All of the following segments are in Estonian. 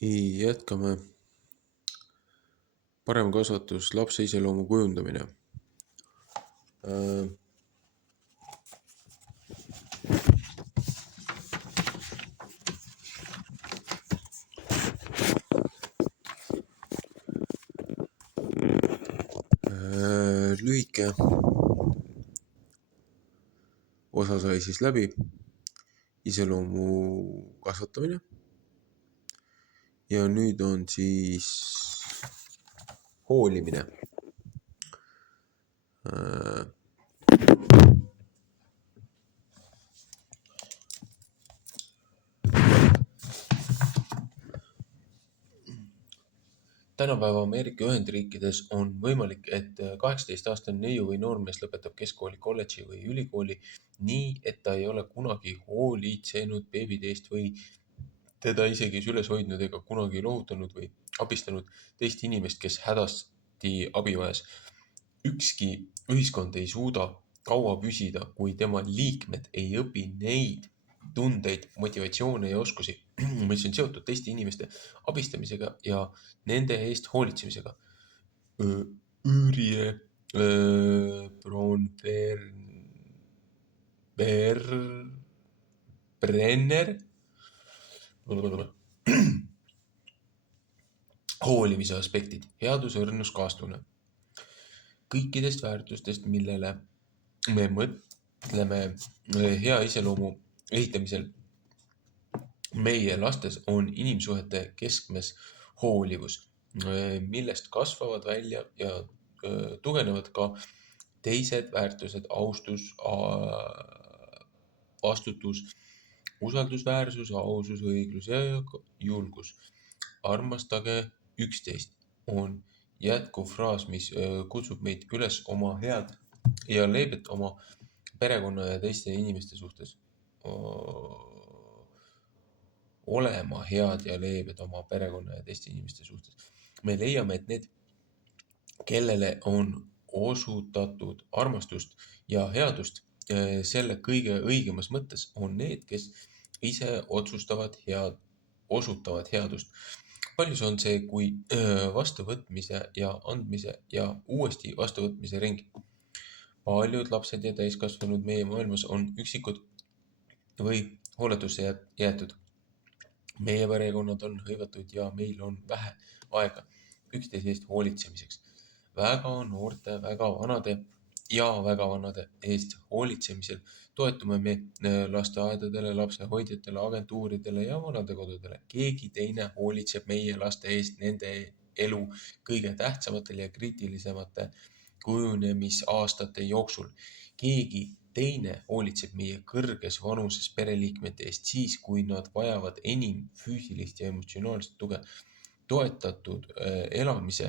Jätkame. Parem kasvatus, lapse iseloomu kujundamine. Lühike osa sai siis läbi. Iseloomu kasvatamine. Ja nüüd on siis hoolimine. Tänapäeva Ameerika Ühendriikides on võimalik, et 18-aastane neiu või noormees lõpetab keskkooli, kolledži või ülikooli nii, et ta ei ole kunagi hoolitsenud beebide eest või teda isegi süles hoidnud ega kunagi lohutanud või abistanud teist inimest, kes hädasti abi vajas. Ükski ühiskond ei suuda kaua püsida, kui tema liikmed ei õpi neid tundeid, motivatsioone ja oskusi, mis on seotud teiste inimeste abistamisega ja nende eest hoolitsemisega. Üürie Brenner hoolimise aspektid, headus, õrnus, kaastunne. Kõikidest väärtustest, millele me mõtleme hea iseloomu ehitamisel meie lastes, on inimsuhete keskmes hoolivus, millest kasvavad välja ja tugevnevad ka teised väärtused, austus, vastutus, usaldusväärsus, ausus, õiglus ja julgus. Armastage üksteist on jätkuv fraas, mis kutsub meid üles oma head ja leebet oma perekonna ja teiste inimeste suhtes. Olema head ja leebed oma perekonna ja teiste inimeste suhtes. Me leiame, et need, kellele on osutatud armastust ja headust selle kõige õigemas mõttes, on need, kes ise osutavad headust. Paljus on see kui vastuvõtmise ja andmise ja uuesti vastuvõtmise ring. Paljud lapsed ja täiskasvanud meie maailmas on üksikud või hooletusse jäetud. Meie perekonnad on hõivatud ja meil on vähe aega üksteise eest hoolitsemiseks. Väga noorte, väga vanade ja väga vanade eest hoolitsemisel toetume me lasteaedadele, lapsehoidjatele, agentuuridele ja vanadekodudele. Keegi teine hoolitseb meie laste eest nende elu kõige tähtsamatel ja kriitilisemate kujunemisaastate jooksul. Keegi teine hoolitseb meie kõrges vanuses pereliikmete eest siis, kui nad vajavad enim füüsilist ja emotsionaalset tuge. Toetatud elamise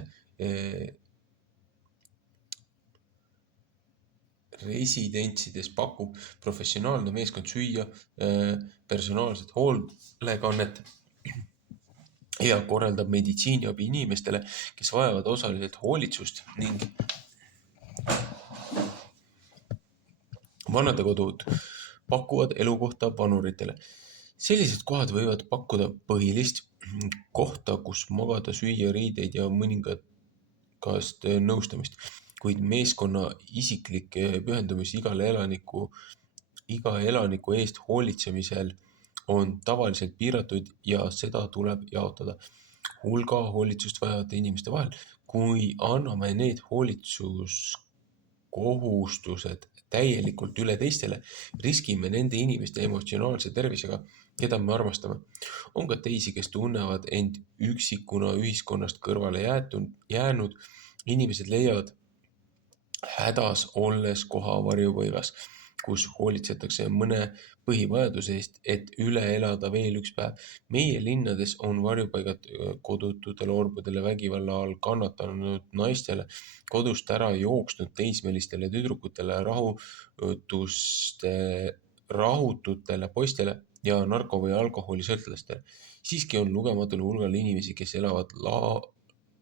residentsides pakub professionaalne meeskond süüa, personaalset hoolekannet ja korraldab meditsiiniabi inimestele, kes vajavad osaliselt hoolitsust ning vanadekodud pakuvad elukohta vanuritele. Sellised kohad võivad pakkuda põhilist kohta, kus magada, süüa, riideid ja mõningast nõustamist, kuid meeskonna isiklik pühendumus iga elaniku eest hoolitsemisel on tavaliselt piiratud ja seda tuleb jaotada hulga hoolitsust vajavate inimeste vahel. Kui anname need hoolitsuskohustused täielikult üle teistele, riskime nende inimeste emotsionaalse tervisega, keda me armastame. On ka teisi, kes tunnevad end üksikuna ühiskonnast kõrvale jäänud. Inimesed leiavad hädas olles koha varjupaigas, kus hoolitsetakse mõne põhivajaduse eest, et üle elada veel üks päev. Meie linnades on varjupaigad kodututele, orbudele, vägivalla all kannatanud naistele, kodust ära jooksnud teismelistele tüdrukutele, rahututele poistele ja narko- või alkoholisõltlastele. Siiski on lugematul hulgal inimesi, kes elavad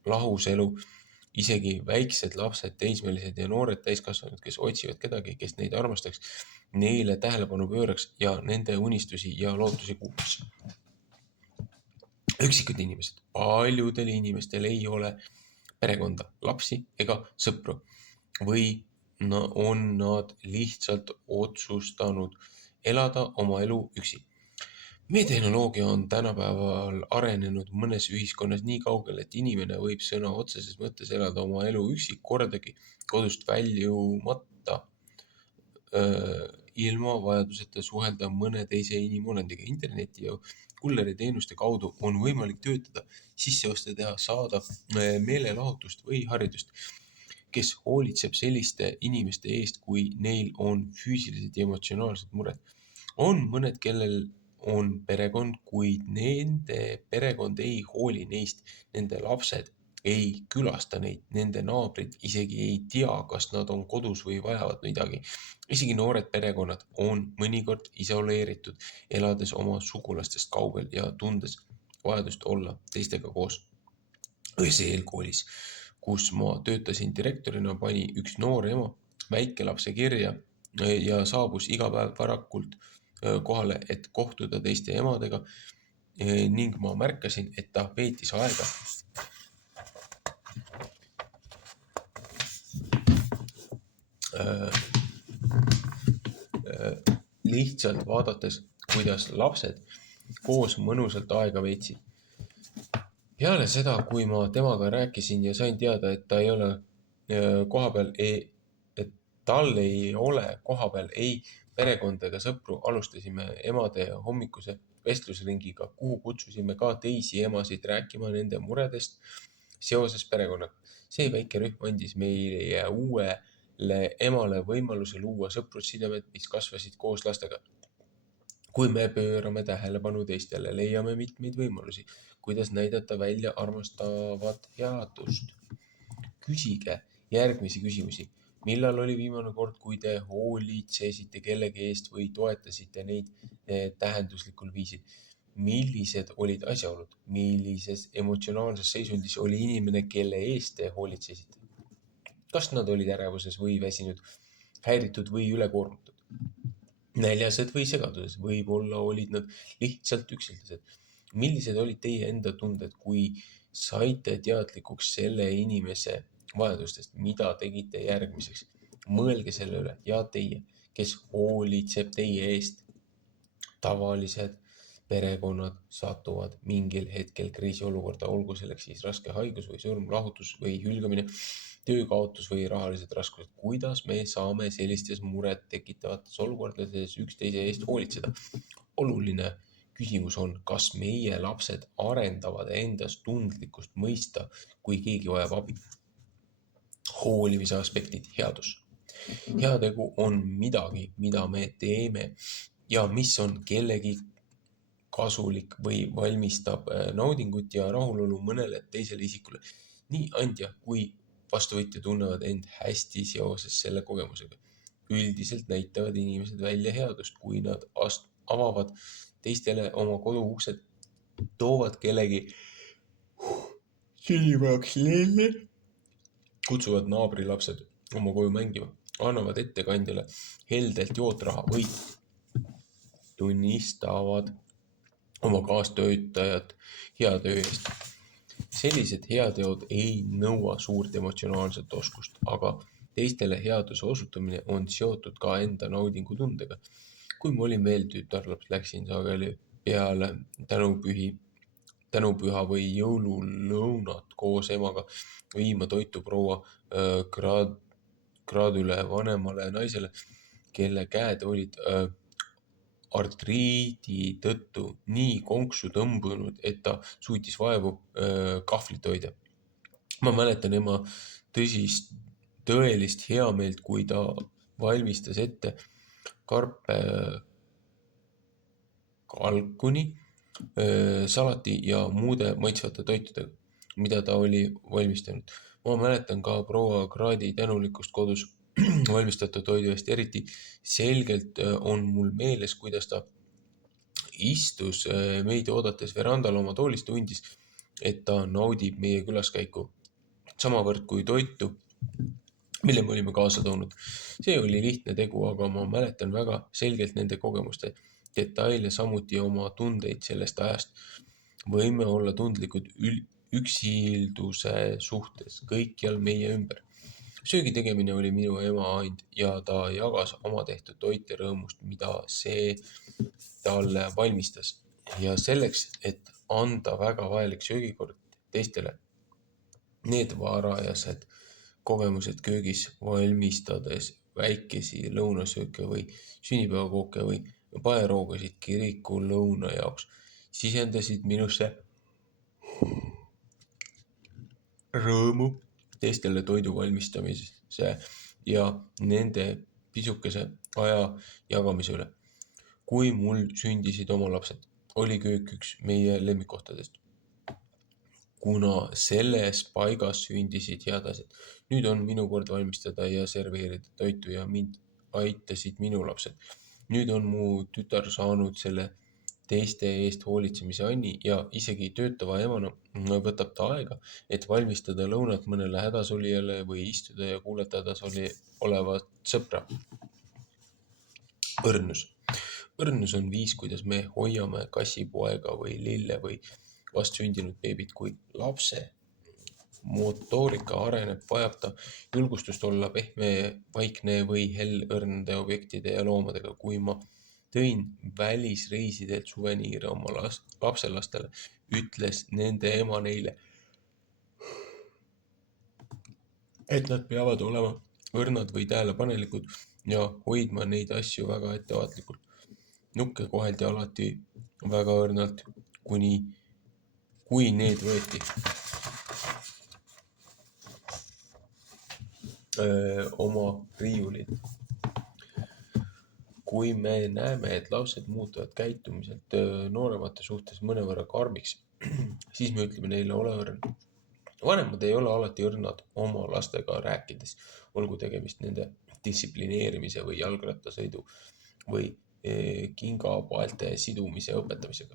lahuselu, isegi väiksed lapsed, teismelised ja noored täiskasvanud, kes otsivad kedagi, kes neid armastaks, neile tähelepanu pööraks ja nende unistusi ja lootusi kuulaks. Üksikud inimesed, paljudel inimestel ei ole perekonda, lapsi ega sõpru või on nad lihtsalt otsustanud elada oma elu üksi. Meie tehnoloogia on tänapäeval arenenud mõnes ühiskonnas nii kaugele, et inimene võib sõna otseses mõttes elada oma elu üksi, kordagi kodust väljumata, ilma vajaduseta suhelda mõne teise inimolendiga. Interneti ja kulleriteenuste kaudu on võimalik töötada, sisseoste teha, saada meelelahutust või haridust. Kes hoolitseb selliste inimeste eest, kui neil on füüsilised ja emotsionaalsed mured. On mõned, kellel on perekond, kuid nende perekond ei hooli neist, nende lapsed ei külasta neid, nende naabrid isegi ei tea, kas nad on kodus või vajavad midagi. Isegi noored perekonnad on mõnikord isoleeritud, elades oma sugulastest kaugel ja tundes vajadust olla teistega koos. Ühes eelkoolis, kus ma töötasin direktorina, pani üks noor ema väikelapse kirja ja saabus iga päev varakult kohale, et kohtuda teiste emadega ning ma märkasin, et ta veetis aega lihtsalt vaadates, kuidas lapsed koos mõnusalt aega veetsid. Peale seda, kui ma temaga rääkisin ja sain teada, et ta ei ole kohapeal, et tal ei ole kohapeal ei perekonda ega sõpru, alustasime emade hommikuse vestlusringiga, kuhu kutsusime ka teisi emasid rääkima nende muredest seoses perekonnaga. See väike rühm andis meile uuele emale võimaluse luua sõprussidemed, mis kasvasid koos lastega. Kui me pöörame tähelepanu teistele, leiame mitmeid võimalusi, kuidas näidata välja armastavat headust. Küsige järgmisi küsimusi. Millal oli viimane kord, kui te hoolitsesite kellegi eest või toetasite neid tähenduslikul viisil? Millised olid asjaolud? Millises emotsionaalses seisundis oli inimene, kelle eest te hoolitsesite? Kas nad olid ärevuses või väsinud, häiritud või ülekoormatud? Näljased või segaduses, võib-olla olid nad lihtsalt üksildased. Millised olid teie enda tunded, kui saite teadlikuks selle inimese vajadustest, mida tegite järgmiseks? Mõelge selle üle ja teie, kes hoolitseb teie eest. Tavalised perekonnad satuvad mingil hetkel kriisiolukorda, olgu selleks siis raske haigus või surm, lahutus või hülgamine, töökaotus või rahalised raskused. Kuidas me saame sellistes muret tekitavates olukordades üksteise eest hoolitseda? Oluline küsimus on, kas meie lapsed arendavad endas tundlikkust mõista, kui keegi vajab abi. Hoolimise aspektid, headus. Heategu on midagi, mida me teeme ja mis on kellegi kasulik või valmistab naudingut ja rahulolu mõnele teisele isikule. Nii andja kui vastuvõtja tunnevad end hästi seoses selle kogemusega. Üldiselt näitavad inimesed välja headust, kui nad avavad teistele oma kodu uksed, toovad kellegi sünnipäevaks lille, kutsuvad naabrilapsed oma koju mängima, annavad ettekandjale heldelt jootraha või tunnistavad oma kaastöötajat hea töö eest. Sellised heateod ei nõua suurt emotsionaalset oskust, aga teistele headuse osutamine on seotud ka enda naudingutundega. Kui ma olin veel tütarlaps, läksin sageli peale tänupüha või jõululõunat koos emaga viima toitu proua Graadüle vanemale naisele, kelle käed olid artriidi tõttu nii konksu tõmbunud, et ta suutis vaevu kahvlit hoida. Ma mäletan ema tõelist heameelt, kui ta valmistas ette karpe kalkuni, salati ja muude maitsvate toitudega, mida ta oli valmistanud. Ma mäletan ka proua Graadi tänulikkust kodus valmistatud toidu eest, eriti selgelt on mul meeles, kuidas ta istus meid oodates verandal oma toolis, tundis, et ta naudib meie külaskäiku samavõrd kui toitu, mille me olime kaasa toonud. See oli lihtne tegu, aga ma mäletan väga selgelt nende kogemuste detaile, samuti oma tundeid sellest ajast. võime olla tundlikud üksilduse suhtes kõikjal meie ümber. Söögi tegemine oli minu ema and ja ta jagas oma tehtud toite rõõmust, mida see talle valmistas. Ja selleks, et anda väga vajalik söögikord teistele, need varajased kogemused köögis valmistades väikesi lõunasööke või sünnipäevakooke või paeroogasid kiriku lõuna jaoks sisendasid minusse rõõmu teistele toidu valmistamise ja nende pisukese aja jagamise üle. Kui mul sündisid oma lapsed, oli köök üks meie lemmikkohtadest, kuna selles paigas sündisid head asjad. Nüüd on minu kord valmistada ja serveerida toitu ja mind aitasid minu lapsed. Nüüd on mu tütar saanud selle teiste eest hoolitsemise anni ja isegi töötava emana võtab ta aega, et valmistada lõunat mõnele hädasolijale või istuda ja kuulata hädas olevat sõpra. Õrnus. Õrnus on viis, kuidas me hoiame kassipoega või lille või vastsündinud beebit, kui lapse motoorika areneb, vajab ta julgustust olla pehme, vaikne või hellõrnade objektide ja loomadega. Kui ma tõin välisreisidelt suveniire oma lapselastele, ütles nende ema neile, et nad peavad olema õrnad või tähelepanelikud ja hoidma neid asju väga ettevaatlikult. Nukke koheldi alati väga õrnalt, kui need võeti oma riiulid. Kui me näeme, et lapsed muutuvad käitumiselt nooremate suhtes mõnevõrra karmiks, siis me ütleme neile, ole õrn. Vanemad ei ole alati õrnad oma lastega rääkides, olgu tegemist nende distsiplineerimise või jalgrattasõidu või kingapaelte sidumise õpetamisega.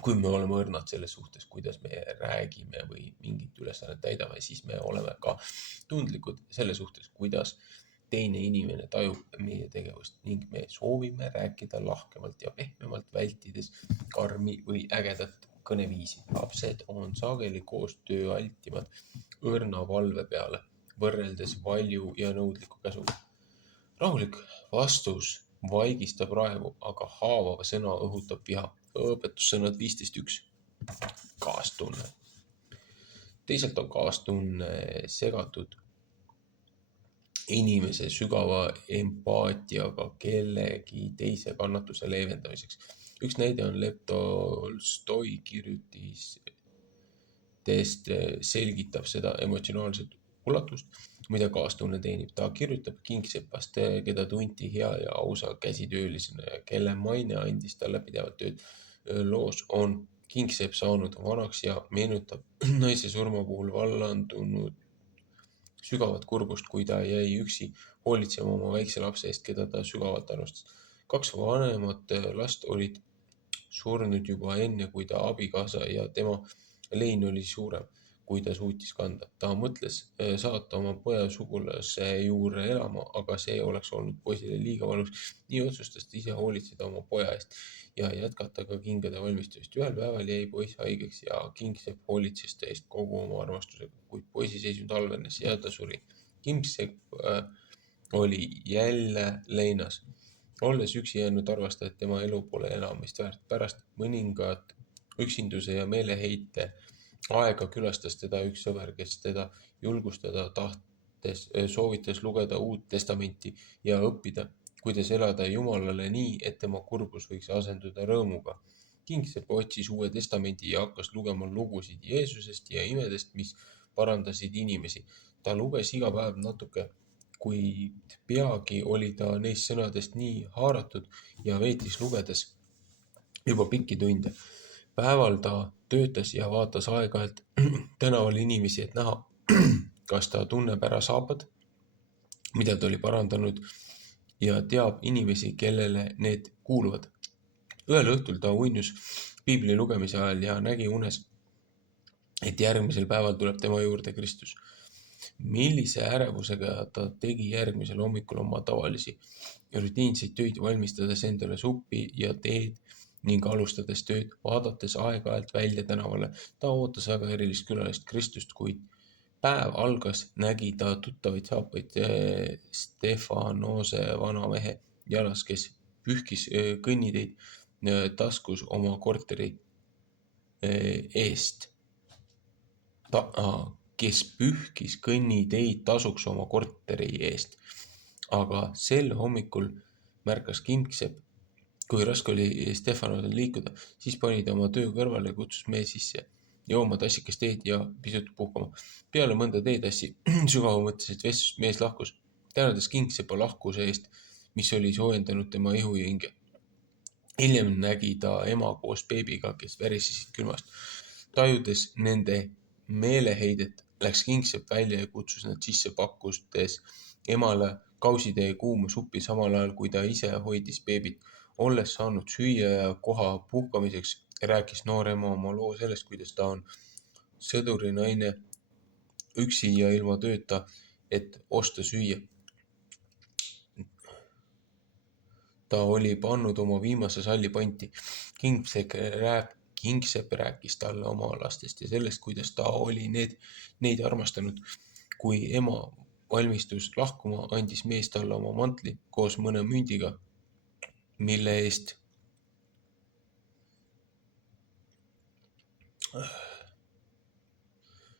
Kui me oleme õrnad selles suhtes, kuidas me räägime või mingit ülesannet täidame, siis me oleme ka tundlikud selle suhtes, kuidas teine inimene tajub meie tegevust ning me soovime rääkida lahkemalt ja pehmemalt, vältides karmi või ägedat kõneviisi. Lapsed on sageli koostööaltimad õrna valve peale, võrreldes valju ja nõudliku käsuga. Rahulik vastus vaigistab raevu, aga haavav sõna õhutab viha. Õpetussõnad 15.1. Kaastunne. Teisalt on kaastunne segatud inimese sügava empaatiaga kellegi teise kannatuse leevendamiseks. Üks näide on Lev Tolstoi kirjutistest selgitab seda emotsionaalset ulatust, mida kaastunne teenib. Ta kirjutab kingsepast, keda tunti hea ja ausa käsitöölisena ja kelle maine andis talle pidevat tööd. Loos on kingsepp saanud vanaks ja meenutab naise surma puhul vallandunud sügavat kurbust, kui ta jäi üksi hoolitsema oma väikse lapse eest, keda ta sügavalt armastas. 2 vanemat last olid surnud juba enne, kui ta abikaasa ja tema lein oli suurem, kui ta suutis kanda. Ta mõtles saata oma poja sugulase juurde elama, aga see oleks olnud poisile liiga valus. Nii otsustas ta ise hoolitseda oma poja eest ja jätkata ka kingade valmistamist. Ühel päeval jäi poiss haigeks ja kingsepp hoolitses ta eest kogu oma armastusega, kuid poisi seisund halvenes ja ta suri. Kingsepp oli jälle leinas. Olles üksi jäänud, arvas ta, et tema elu pole elamist väärt. Pärast mõningat üksinduse ja meeleheite aega külastas teda üks sõber, kes teda julgustada tahtes, soovitas lugeda Uut Testamenti ja õppida, kuidas elada Jumalale nii, et tema kurbus võiks asenduda rõõmuga. Kingsepp otsis Uue Testamendi ja hakkas lugema lugusid Jeesusest ja imedest, mis parandasid inimesi. Ta luges iga päev natuke, kuid peagi oli ta neist sõnadest nii haaratud ja veetis lugedes juba pikki tunde. Päeval ta töötas ja vaatas aeg-ajalt tänaval inimesi, et näha, kas ta tunneb ära saapad, mida ta oli parandanud ja teab inimesi, kellele need kuuluvad. Ühel õhtul ta uinus piibli lugemise ajal ja nägi unes, et järgmisel päeval tuleb tema juurde Kristus. Millise ärevusega ta tegi järgmisel hommikul oma tavalisi rutiinseid töid, valmistades endale suppi ja teed ning alustades tööd, vaadates aeg-ajalt välja tänavale, ta ootas väga erilist külalist Kristust, kuid päev algas, nägi ta tuttavaid saapaid Stefanose vana mehe jalas, kes pühkis kõnniteid taskus oma korteri eest. Kes pühkis kõnniteid tasuks oma korteri eest. Aga sel hommikul märkas kingsepp, kui raske oli Stefanosel liikuda, siis pani ta oma töö kõrvale ja kutsus mehe sisse jooma tassikest teed ja pisut puhkama. Peale mõnda teetassi sügavamõtteliselt vestlust mees lahkus, tänades kingsepa lahkuse eest, mis oli soojendanud tema ihu ja hinge. Hiljem nägi ta ema koos beebiga, kes värisesid külmast. Tajudes nende meeleheidet, läks kingsepp välja ja kutsus nad sisse, pakkustes emale kausitäie kuuma suppi, samal ajal kui ta ise hoidis beebit. Olles saanud süüa ja koha puhkamiseks, rääkis noor ema oma loo sellest, kuidas ta on sõdurinaine üksi ja ilma tööta, et osta süüa. Ta oli pannud oma viimase salli panti. Kingsepp rääkis talle oma lastest ja sellest, kuidas ta oli neid armastanud. Kui ema valmistus lahkuma, andis mees talle oma mantli koos mõne mündiga, mille eest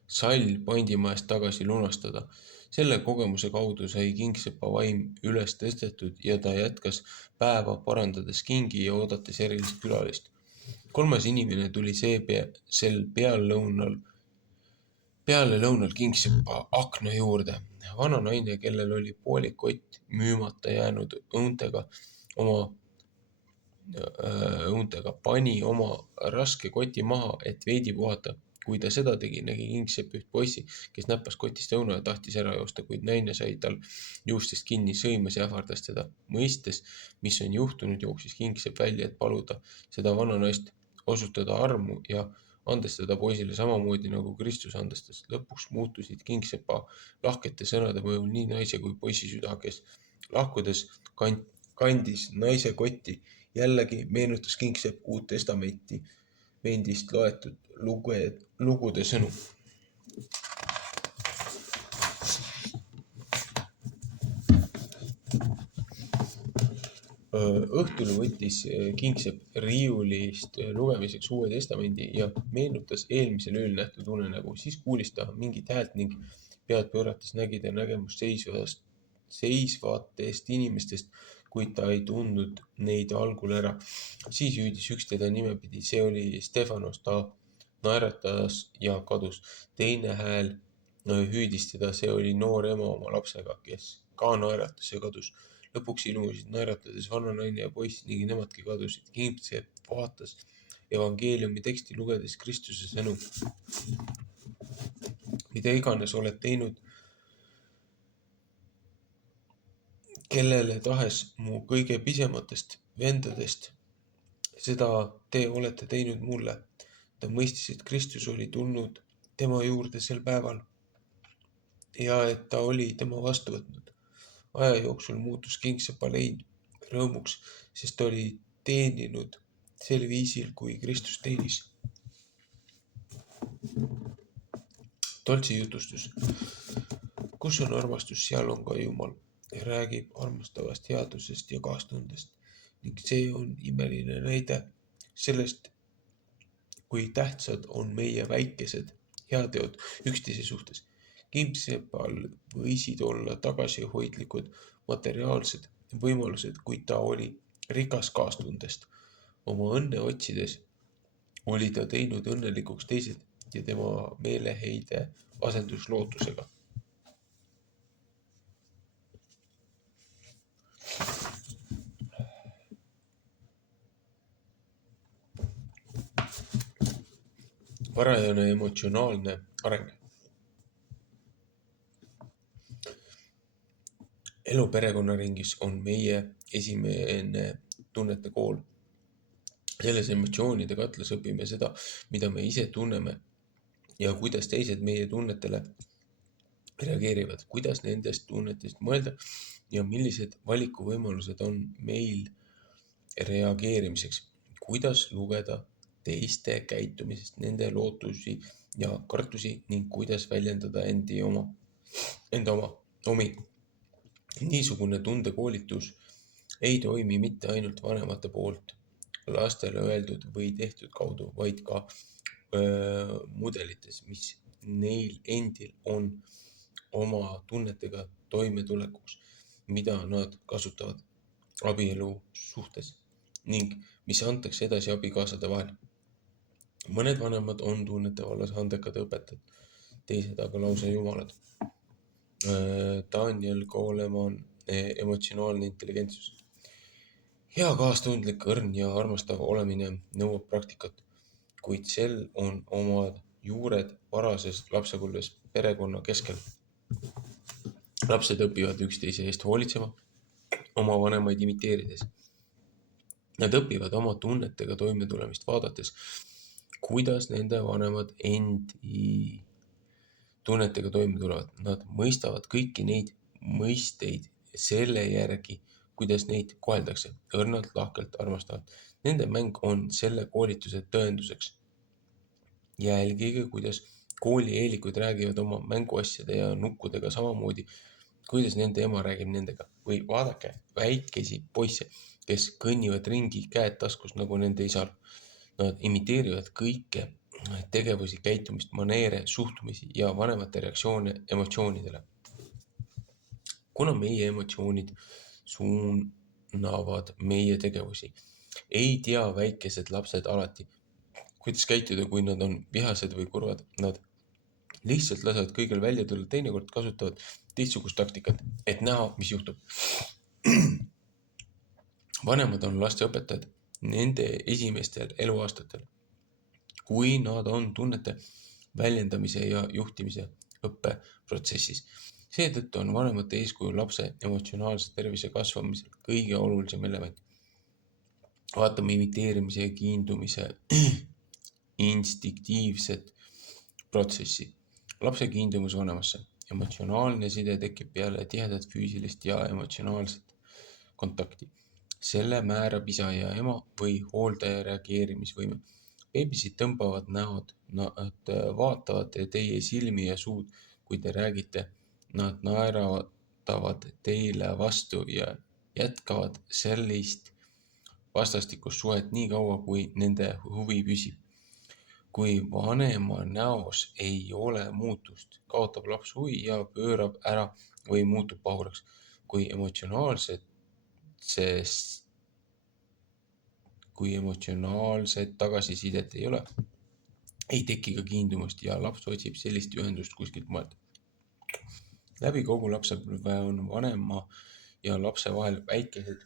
sall pandimaest tagasi lunastada. Selle kogemuse kaudu sai kingsepa vaim üles tõstetud ja ta jätkas päeva parandades kingi ja oodates erilist külalist. 3. inimene tuli sel pealelõunal kingsepa akna juurde. Vana naine, kellel oli poolik kott müümata jäänud õuntega, pani oma raske koti maha, et veidi puhata. Kui ta seda tegi, nägi kingsepp üht poissi, kes näppas kotist õuna ja tahtis ära joosta, kuid naine sai tal juustest kinni, sõimas ja ähvardas teda. Mõistes, mis on juhtunud, jooksis kingsepp välja, et paluda seda vana naist osutada armu ja andestada poisile samamoodi, nagu Kristus andestas. Lõpuks muutusid kingsepa lahkete sõnade mõjul nii naise kui poisi süda, kes lahkudes kandis naise kotti. Jällegi meenutas kingsepp Uut Testamendist loetud lugude sõnu. Õhtul võttis kingsepp riiulist lugemiseks Uue Testamendi ja meenutas eelmisel ööl nähtud unenägu. Siis kuulis ta mingit häält ning pead pöörates nägi ta nägemust seisvatest inimestest, kuid ta ei tundnud neid algul ära. Siis hüüdis üks teda nimepidi, see oli Stefanos, ta naeratas ja kadus. Teine hääl hüüdis teda, see oli noor ema oma lapsega, kes ka naeratas ja kadus. Lõpuks ilmusid naeratades vana naine ja poiss ning nemadki kadusid. Kingsepp vaatas evangeeliumi teksti lugedes Kristuse sõnu. Mida iganes oled teinud kellele tahes mu kõige pisematest vendadest, seda te olete teinud mulle. Ta mõistis, et Kristus oli tulnud tema juurde sel päeval ja et ta oli tema vastu võtnud. Aja jooksul muutus kingsepa lein rõõmuks, sest ta oli teeninud sel viisil, kui Kristus teenis. Toltsi jutustus. Kus on armastus, seal on ka Jumal. Räägib armastavast headusest ja kaastundest ning see on imeline näide sellest, kui tähtsad on meie väikesed heateod üksteise suhtes. Kingsepal võisid olla tagasihoidlikud materiaalsed võimalused, kuid ta oli rikas kaastundest. Oma õnne otsides oli ta teinud õnnelikuks teised ja tema meeleheide asendus lootusega. Varajane emotsionaalne areng. Elu perekonnaringis on meie esimene tunnete kool. Selles emotsioonide katlas õpime seda, mida me ise tunneme ja kuidas teised meie tunnetele reageerivad, kuidas nendest tunnetest mõelda ja millised valikuvõimalused on meil reageerimiseks. kuidas lugeda teiste käitumisest nende lootusi ja kartusi ning kuidas väljendada enda omi. Niisugune tundekoolitus ei toimi mitte ainult vanemate poolt lastele öeldud või tehtud kaudu, vaid ka mudelites, mis neil endil on oma tunnetega toimetulekuks, mida nad kasutavad abielu suhtes ning mis antakse edasi abikaasade vahel. Mõned vanemad on tunnete vallas andekad õpetajad, teised aga lausa jumalad. Daniel Goleman, emotsionaalne intelligentsus. Hea kaastundlik, õrn ja armastav olemine nõuab praktikat, kuid sel on omad juured varases lapsepõlves perekonna keskel. Lapsed õpivad üksteise eest hoolitsema, oma vanemaid imiteerides. Nad õpivad oma tunnetega toimetulemist vaadates, kuidas nende vanemad endi tunnetega toime tulevad. Nad mõistavad kõiki neid mõisteid selle järgi, kuidas neid koheldakse, õrnalt, lahkelt, armastavalt. Nende mäng on selle koolituse tõenduseks. Jälgige, kuidas koolieelikud räägivad oma mänguasjade ja nukkudega samamoodi, kuidas nende ema räägib nendega. Või vaadake väikesi poisse, kes kõnnivad ringi käed taskus nagu nende isal. Nad imiteerivad kõike tegevusi, käitumist, maneere, suhtumisi ja vanemate reaktsioone emotsioonidele. Kuna meie emotsioonid suunavad meie tegevusi, ei tea väikesed lapsed alati, kuidas käituda, kui nad on vihased või kurvad. Nad lihtsalt lasevad kõigil välja tulla, teinekord kasutavad teistsugust taktikat, et näha, mis juhtub. Vanemad on laste õpetajad nende esimestel eluaastatel, kui nad on tunnete väljendamise ja juhtimise õppeprotsessis. Seetõttu on vanemate eeskuju lapse emotsionaalse tervise kasvamisel kõige olulisem element. Vaatame imiteerimise ja kiindumise instinktiivset protsessi. Lapse kiindumus vanemasse. Emotsionaalne side tekib peale tihedat füüsilist ja emotsionaalset kontakti. Selle määrab isa ja ema või hooldaja reageerimisvõime. Beebisid tõmbavad näod, nad vaatavad teie silmi ja suud, kui te räägite. Nad naeratavad teile vastu ja jätkavad sellist vastastikust suhet nii kaua, kui nende huvi püsib. Kui vanema näos ei ole muutust, kaotab laps huvi ja pöörab ära või muutub pahuraks. Kui emotsionaalset tagasisidet ei ole, ei teki ka kiindumust ja laps otsib sellist ühendust kuskilt mujalt. Läbi kogu lapsepõlve on vanema ja lapse vahel väikesed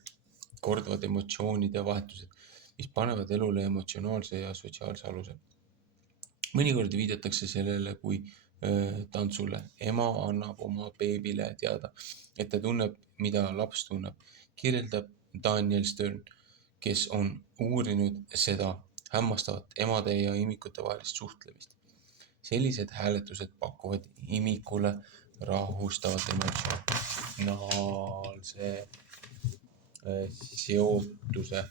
korduvad emotsioonide vahetused, mis panevad elule emotsionaalse ja sotsiaalse aluse. Mõnikord viidatakse sellele kui tantsule. Ema annab oma beebile teada, et ta tunneb, mida laps tunneb, kirjeldab Daniel Stern, kes on uurinud seda hämmastavat emade ja imikute vahelist suhtlemist. Sellised hääletused pakuvad imikule rahustavat emotsionaalse seotuse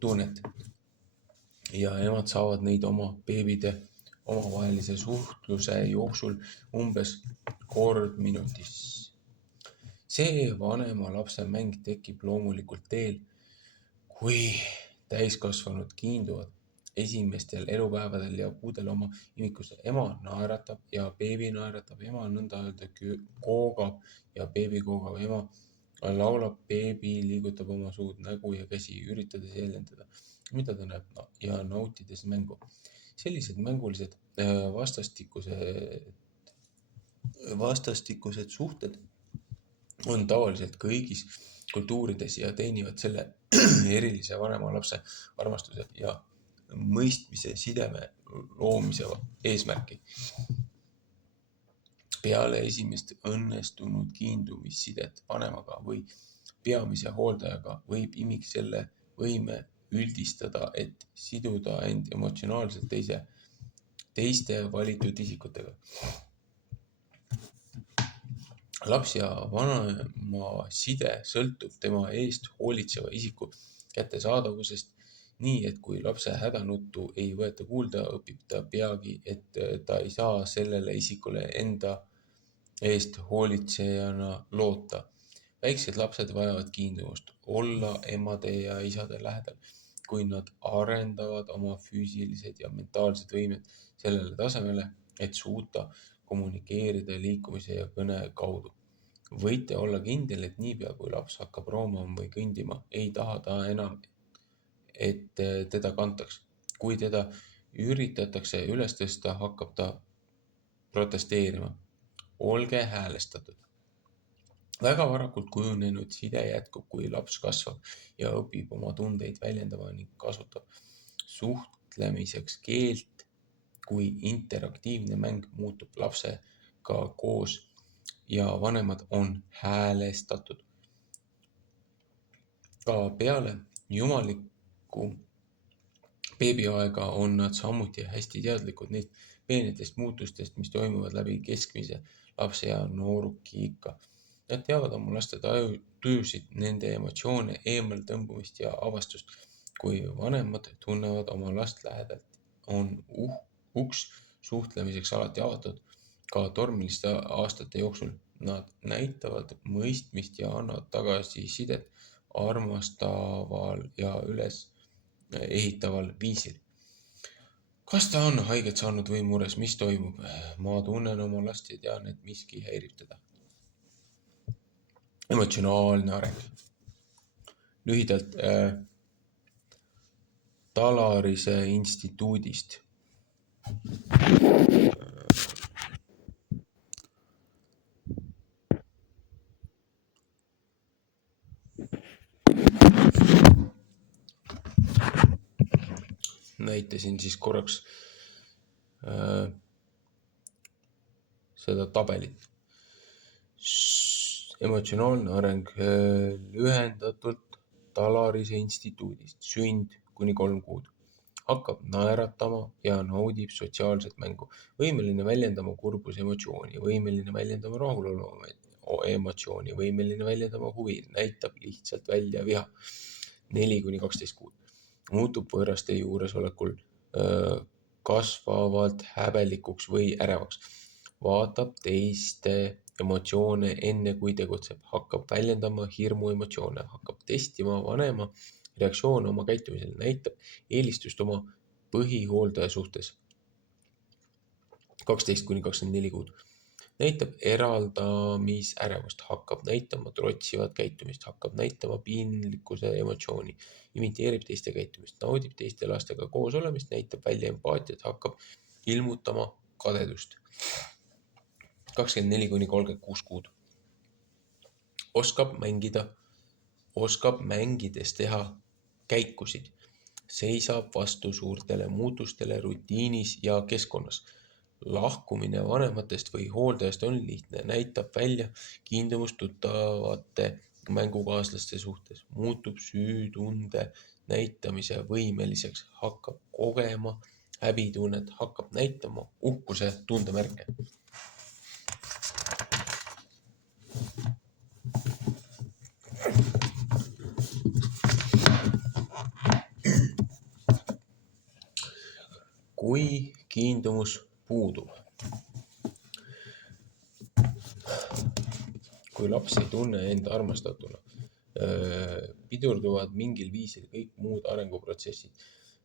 tunnet ja emad saavad neid oma beebide omavahelise suhtluse jooksul umbes kord minutis. See vanema lapse mäng tekib loomulikult teel, kui täiskasvanud kiinduvad esimestel elupäevadel ja kuudel oma imikusse. Ema naeratab ja beebi naeratab, ema nõnda öelda koogab ja beebi koogab, ema laulab, beebi liigutab oma suud, nägu ja käsi, üritades jäljendada, mida ta näeb ja nautides mängu. Sellised mängulised vastastikused suhted on tavaliselt kõigis kultuurides ja teenivad selle erilise vanema lapse armastuse ja mõistmise sideme loomise eesmärki. Peale esimest õnnestunud kiindumissidet vanemaga või peamise hooldajaga võib imik selle võime üldistada, et siduda end emotsionaalselt teiste valitud isikutega. Laps ja vanema side sõltub tema eest hoolitseva isiku kättesaadavusest, nii et kui lapse hädanuttu ei võeta kuulda, õpib ta peagi, et ta ei saa sellele isikule enda eest hoolitsejana loota. Väiksed lapsed vajavad kiindumust, olla emade ja isade lähedal, kui nad arendavad oma füüsilised ja mentaalsed võimed sellele tasemele, et suuta kommunikeerida liikumise ja kõne kaudu. Võite olla kindel, et niipea kui laps hakkab roomama või kõndima, ei taha ta enam, et teda kantaks. Kui teda üritatakse üles tõsta, hakkab ta protesteerima. Olge häälestatud. Väga varakult kujunenud side jätkub, kui laps kasvab ja õpib oma tundeid väljendama ning kasutab suhtlemiseks keelt, kui interaktiivne mäng muutub lapsega koos ja vanemad on häälestatud. Ka peale jumalikku beebiaega on nad samuti hästi teadlikud neist peenetest muutustest, mis toimuvad läbi keskmise lapse ja noorukiika. Nad teavad oma laste tujusid, nende emotsioone, eemaltõmbumist ja avastust. Kui vanemad tunnevad oma last lähedalt, on uks suhtlemiseks alati avatud, ka tormiliste aastate jooksul. Nad näitavad mõistmist ja annavad tagasisidet armastaval ja üles ehitaval viisil. Kas ta on haiget saanud või mures, mis toimub? Ma tunnen oma last ja tean, et miski häirib teda. Emotsionaalne areng. Lühidalt Talarise instituudist. Näitasin siis korraks seda tabelit. Emotsionaalne areng lühendatult Talarise instituudist. Sünd kuni 3 kuud. Hakkab naeratama ja naudib sotsiaalset mängu. Võimeline väljendama kurbuse emotsiooni, võimeline väljendama rahulolu emotsiooni, võimeline väljendama huvi, näitab lihtsalt välja viha. 4 kuni 12 kuud. Muutub võõraste juuresolekul kasvavalt häbelikuks või ärevaks. Vaatab teiste emotsioone enne kui tegutseb, hakkab väljendama hirmu emotsioone, hakkab testima vanema reaktsioone oma käitumisel, näitab eelistust oma põhihooldaja suhtes. 12 kuni 24 kuud. Näitab eraldamisärevust, hakkab näitama trotsivat käitumist, hakkab näitama piinlikkuse emotsiooni, imiteerib teiste käitumist, naudib teiste lastega koos olemist, näitab välja empaatiat, hakkab ilmutama kadedust. 24 kuni 36 kuud. Oskab mängides teha käikusid, seisab vastu suurtele muutustele rutiinis ja keskkonnas. Lahkumine vanematest või hooldajast on lihtne, näitab välja kiindumust tuttavate mängukaaslaste suhtes, muutub süütunde näitamise võimeliseks, hakkab kogema häbitunnet, hakkab näitama uhkuse tundemärke. Kui kiindumus puudub. Kui laps ei tunne enda armastatuna, pidurduvad mingil viisil kõik muud arenguprotsessid.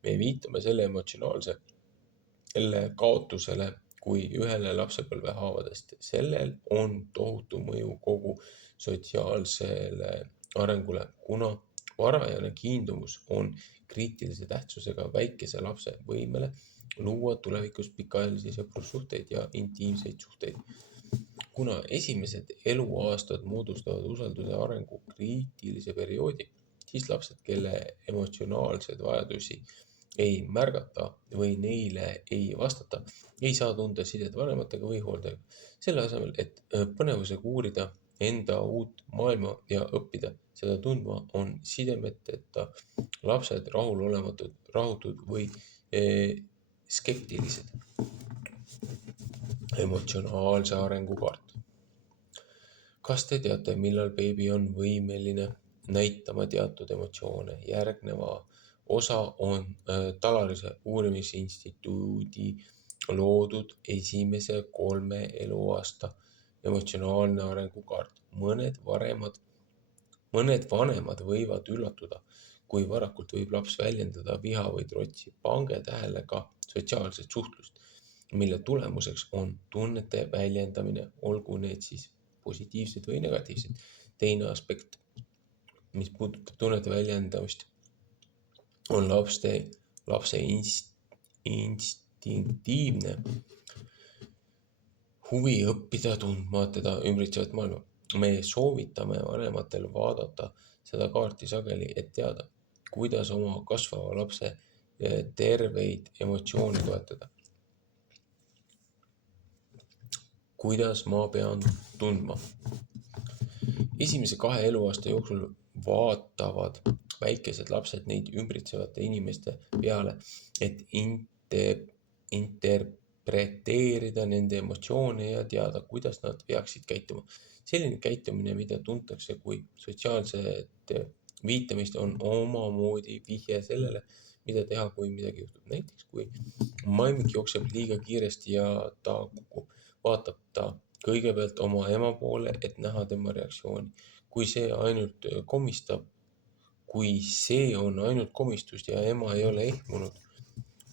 Me viitame selle emotsionaalsele kaotusele kui ühele lapsepõlve haavadest. Sellel on tohutu mõju kogu sotsiaalsele arengule, kuna varajane kiindumus on kriitilise tähtsusega väikese lapse võimele luua tulevikus pikaajalisi sõprussuhteid ja intiimseid suhteid. Kuna esimesed eluaastad moodustavad usalduse arengu kriitilise perioodi, siis lapsed, kelle emotsionaalsed vajadusi ei märgata või neile ei vastata, ei saa tunda sidet vanematega või hooldajaga. Selle asemel, et põnevusega uurida enda uut maailma ja õppida seda tundma, on sidemeteta lapsed rahulolematud, rahutud või skeptilised. Emotsionaalse arengu kaart. Kas te teate, millal beebi on võimeline näitama teatud emotsioone. Järgneva osa on Talalise uurimisinstituudi loodud esimese 3 eluaasta emotsionaalne arengukaart. Mõned vanemad võivad üllatuda, kui varakult võib laps väljendada viha või trotsi. Pange tähele ka sotsiaalset suhtlust, mille tulemuseks on tunnete väljendamine, olgu need siis positiivsed või negatiivsed. Teine aspekt, mis puudutab tunnete väljendamist, on lapse instinktiivne huvi õppida tundma teda ümbritsevat maailma. Me soovitame vanematel vaadata seda kaarti sageli, et teada, kuidas oma kasvava lapse terveid emotsioone toetada. Kuidas ma pean tundma? Esimese 2 eluaasta jooksul vaatavad väikesed lapsed neid ümbritsevate inimeste peale, et interpreteerida nende emotsioone ja teada, kuidas nad peaksid käituma. Selline käitumine, mida tuntakse kui sotsiaalset viitamist, on omamoodi vihje sellele, mida teha, kui midagi juhtub. Näiteks, kui maimik jookseb liiga kiiresti ja ta kukub, vaatab ta kõigepealt oma ema poole, et näha tema reaktsiooni. Kui see on ainult komistus ja ema ei ole ehmunud,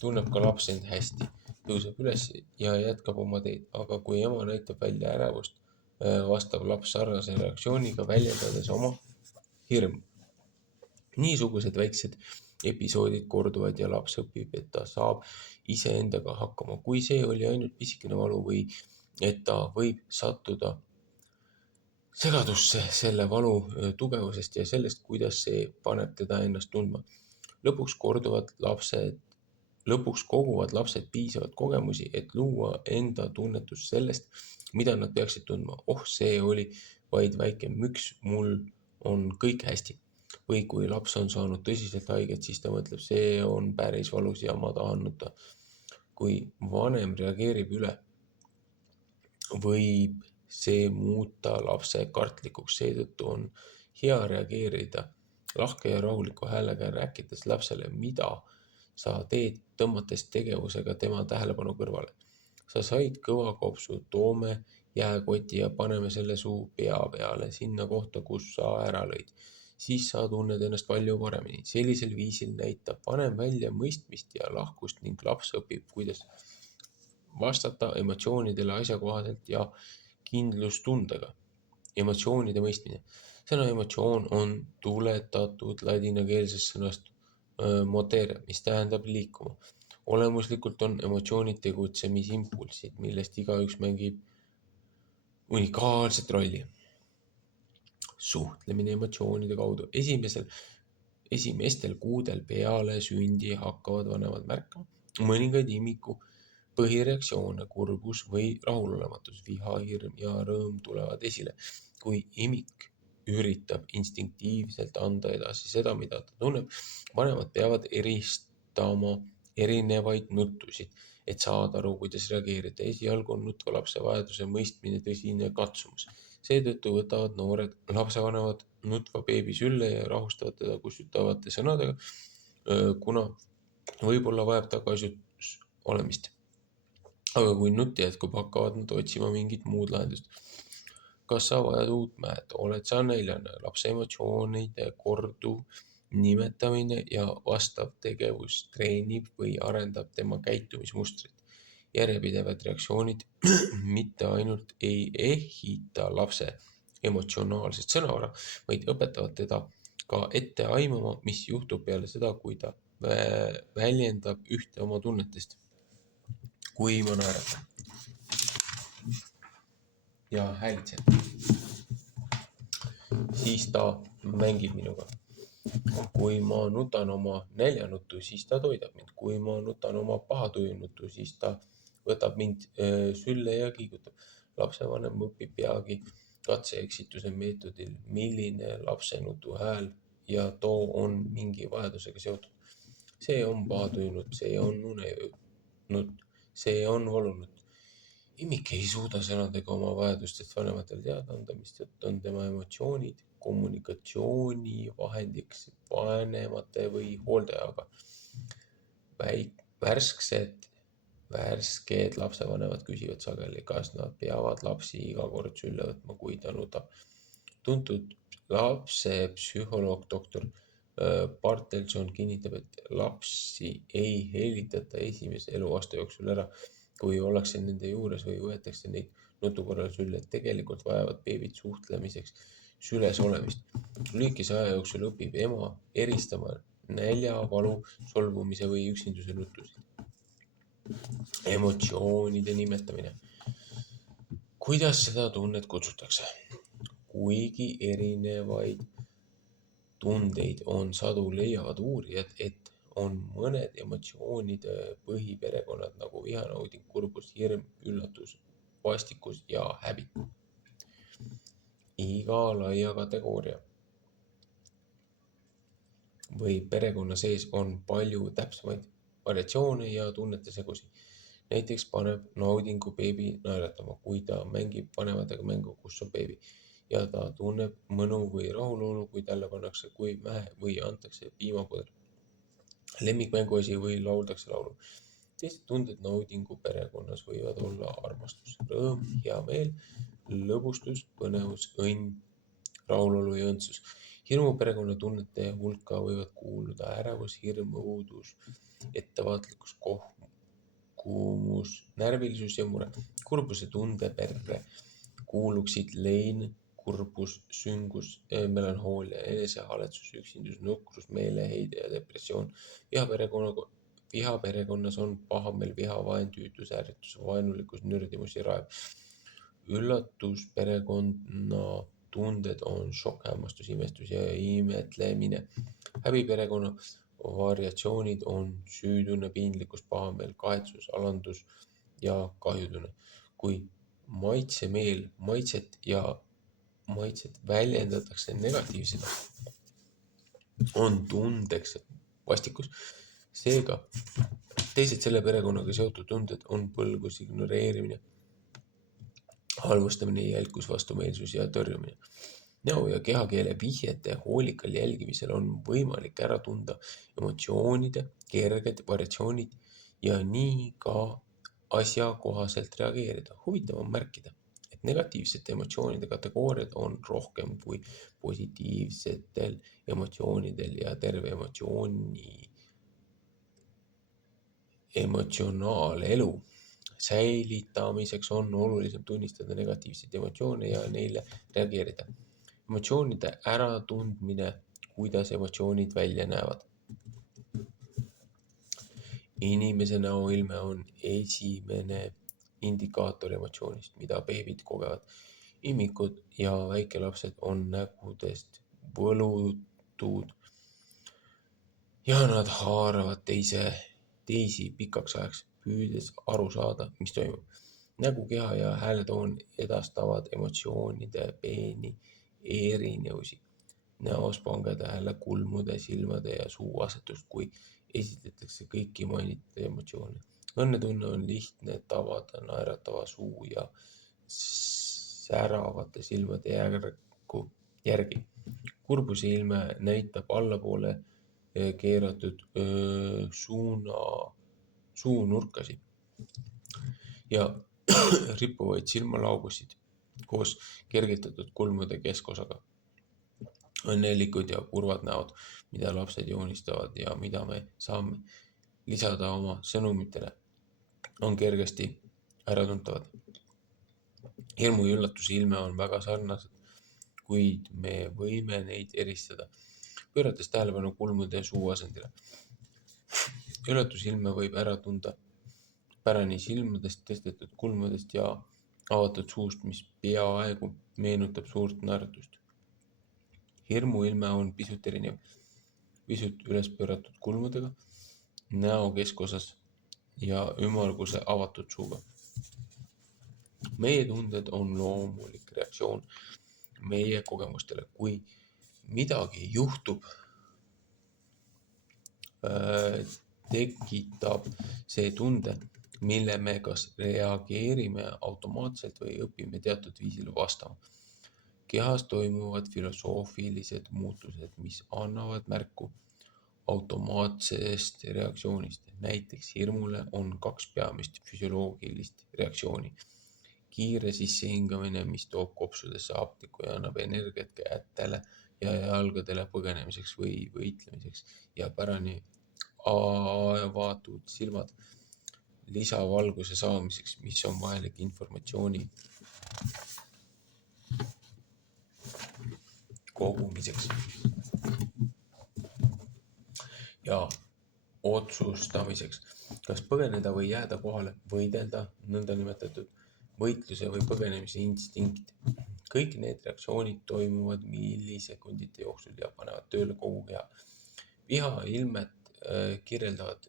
tunneb ka laps end hästi, tõuseb üles ja jätkab oma teed. Aga kui ema näitab välja ärevust, vastab laps sarnase reaktsiooniga, väljendades oma hirmu. Niisugused väiksed episoodid korduvad ja laps õpib, et ta saab iseendaga hakkama. Kui see oli ainult pisikene valu või et ta võib sattuda segadusse selle valu tugevusest ja sellest, kuidas see paneb teda ennast tundma. Lõpuks koguvad lapsed piisavalt kogemusi, et luua enda tunnetus sellest, mida nad peaksid tundma. See oli vaid väike müks, mul on kõik hästi. Või kui laps on saanud tõsiselt haiget, siis ta mõtleb, see on päris valus ja ma tahan nutta. Kui vanem reageerib üle, võib see muuta lapse kartlikuks, seetõttu on hea reageerida lahke ja rahuliku häälega, rääkides lapsele, mida sa teed, tõmmates tegevusega tema tähelepanu kõrvale. Sa said kõva kopsu, toome jääkoti ja paneme selle suu pea peale sinna kohta, kus sa ära lõid. Siis sa tunned ennast palju paremini. Sellisel viisil näitab vanem välja mõistmist ja lahkust ning laps õpib, kuidas vastata emotsioonidele asjakohaselt ja kindlustundega. Emotsioonide mõistmine. Sõna emotsioon on tuletatud ladinakeelsest sõnast motere, mis tähendab liikuma. Olemuslikult on emotsioonid tegutsemisimpulsid, millest igaüks mängib unikaalset rolli. Suhtlemine emotsioonide kaudu. Esimestel kuudel peale sündi hakkavad vanemad märkama mõningaid imiku põhireaktsioone, kurbus või rahulolematus, viha, hirm ja rõõm tulevad esile. Kui imik üritab instinktiivselt anda edasi seda, mida ta tunneb, vanemad peavad eristama erinevaid nuttusid, et saada aru, kuidas reageerida. Esialgu on nutva lapse vajaduse mõistmine tõsine katsumus. Seetõttu võtavad noored lapsevanemad nutva beebi sülle ja rahustavad teda kustutavate sõnadega, kuna võib-olla vajab tagasi olemist. Aga kui nutt jätkub, hakkavad nad otsima mingit muud lahendust. Kas sa vajad uut mäed? Oled sa näljane? Lapse emotsioonide korduv nimetamine ja vastav tegevus treenib või arendab tema käitumismustrit. Järjepidevad reaktsioonid mitte ainult ei ehita lapse emotsionaalset sõnavara, vaid õpetavad teda ka ette aimama, mis juhtub peale seda, kui ta väljendab ühte oma tunnetest. Kui ma naeratan ja häälitsen, siis ta mängib minuga. Kui ma nutan oma näljanuttu, siis ta toidab mind. Kui ma nutan oma pahatujunuttu, siis ta võtab mind sülle ja kiigutab. Lapsevanem õpib peagi katse-eksituse meetodil, milline lapse nutu hääl ja too on mingi vajadusega seotud. See on pahatujunutt, see on unenutt, see on valunutt. Imik ei suuda sõnadega oma vajadustest vanematele teada anda, mistõttu on tema emotsioonid kommunikatsioonivahendiks vanemate või hooldajaga. Värsked lapsevanemad küsivad sageli, kas nad peavad lapsi iga kord sülle võtma, kui ta nutab. Tuntud lapsepsühholoog doktor Bartelson kinnitab, et lapsi ei helitata esimese eluaasta jooksul ära, kui ollakse nende juures või võetakse neid nutu korral sülle. Tegelikult vajavad beebid suhtlemiseks süles olemist. Lühikese aja jooksul õpib ema eristama nälja, valu, solvumise või üksinduse nutusid. Emotsioonide nimetamine. Kuidas seda tunnet kutsutakse? Kuigi erinevaid tundeid on sadu, leiavad uurijad, et on mõned emotsioonide põhiperekonnad nagu viha, nauding, kurbus, hirm, üllatus, vastikus ja häbi. Iga laia kategooria või perekonna sees on palju täpsemaid variatsioone ja tunnete segusi. Näiteks paneb naudingu beebi naeratama, kui ta mängib vanematega mängu, kus on beebi, ja ta tunneb mõnu või rahulolu, kui talle pannakse kuiv mähe või antakse piimapuder, lemmikmänguasi või lauldakse laulu. Teised tunded naudingu perekonnas võivad olla armastus, rõõm, hea meel, lõbustus, põnevus, õnn, rahulolu ja õndsus. Hirmu perekonna tunnete hulka võivad kuuluda ärevus, hirm, õudus, ettevaatlikkus, kohkumus, närvilisus ja mure. Kurbuse tunde perre kuuluksid lein, kurbus, süngus, melanhoolia, enesehaletsus, üksindus, nukrus, meeleheide ja depressioon. Viha perekonnas on pahameel, viha, vaen, tüütus, ärritus, vaenulikkus, nürdimus ja raev. Üllatus perekonna tunded on šokk, hämmastus, imestus ja imetlemine. Häbi perekonna variatsioonid on süütunne, piinlikkus, pahameel, kahetsus, alandus ja kahjutunne. Kui maitset väljendatakse negatiivselt, on tundeks vastikus. Seega teised selle perekonnaga seotud tunded on põlgus, ignoreerimine, halvustamine, jälgus, vastumeelsus ja tõrjumine. Näo- ja kehakeele vihjete hoolikal jälgimisel on võimalik ära tunda emotsioonide kerged variatsioonid ja nii ka asjakohaselt reageerida. Huvitav on märkida, et negatiivsete emotsioonide kategooriad on rohkem kui positiivsetel emotsioonidel ja terve emotsionaalelu säilitamiseks on olulisem tunnistada negatiivseid emotsioone ja neile reageerida. Emotsioonide äratundmine, kuidas emotsioonid välja näevad. Inimese näoilme on esimene indikaator emotsioonist, mida beebid kogevad. Immikud ja väikelapsed on nägudest võlutud ja nad haaravad teisi pikaks ajaks, püüdes aru saada, mis toimub. Nägu, keha ja hääletoon edastavad emotsioonide peeni erinevusi. Näos pangede hääle, kulmude, silmade ja suu asetust, kui esitatakse kõiki mainitud emotsioone. Õnnetunne on lihtne tabada naeratava suu ja säravate silmade järgi. Kurbuse ilme näitab allapoole keeratud suunurkasid ja rippuvaid silmalaugusid koos kergitatud kulmude keskosaga. Õnnelikud ja kurvad näod, mida lapsed joonistavad ja mida me saame lisada oma sõnumitele, on kergesti äratuntavad. Hirmu ja üllatuse ilme on väga sarnased, kuid me võime neid eristada, pöörates tähelepanu kulmude ja suu asendile. Üllatusilme võib ära tunda pärani silmadest, tõstetud kulmudest ja avatud suust, mis peaaegu meenutab suurt naeratust. Hirmuilme on pisut erinev, pisut üles pööratud kulmudega, näo keskosas ja ümmarguse avatud suuga. Meie tunded on loomulik reaktsioon meie kogemustele. Kui midagi juhtub, tekitab see tunde, mille me kas reageerime automaatselt või õpime teatud viisil vastama. Kehas toimuvad filosoofilised muutused, mis annavad märku automaatsest reaktsioonist. Näiteks hirmule on 2 peamist füsioloogilist reaktsiooni. Kiire sissehingamine, mis toob kopsudesse hapnikku ja annab energiat kätele ja jalgadele põgenemiseks või võitlemiseks ja pärani avatud silmad lisavalguse saamiseks, mis on vajalik informatsiooni kogumiseks ja otsustamiseks, kas põgeneda või jääda kohale, võidelda, nõndanimetatud võitluse või põgenemise instinkt. Kõik need reaktsioonid toimuvad millisekundite jooksul ja panevad tööle kogu keha. Viha ilmet kirjeldavad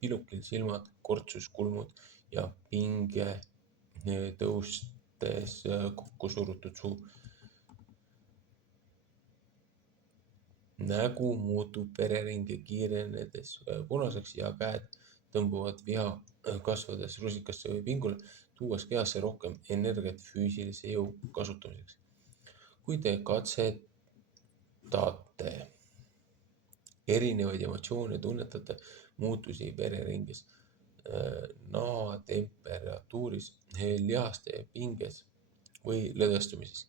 pilukil silmad, kortsuskulmud ja pinge tõustes kokku surutud suu. Nägu muutub vereringe kiirenedes punaseks ja käed tõmbuvad viha kasvades rusikasse või pingule, tuues kehasse rohkem energiat füüsilise jõu kasutamiseks. Kui te katsetate erinevaid emotsioone, tunnetate muutusi vereringes, naha temperatuuris, lihaste pinges või lõdvestumises,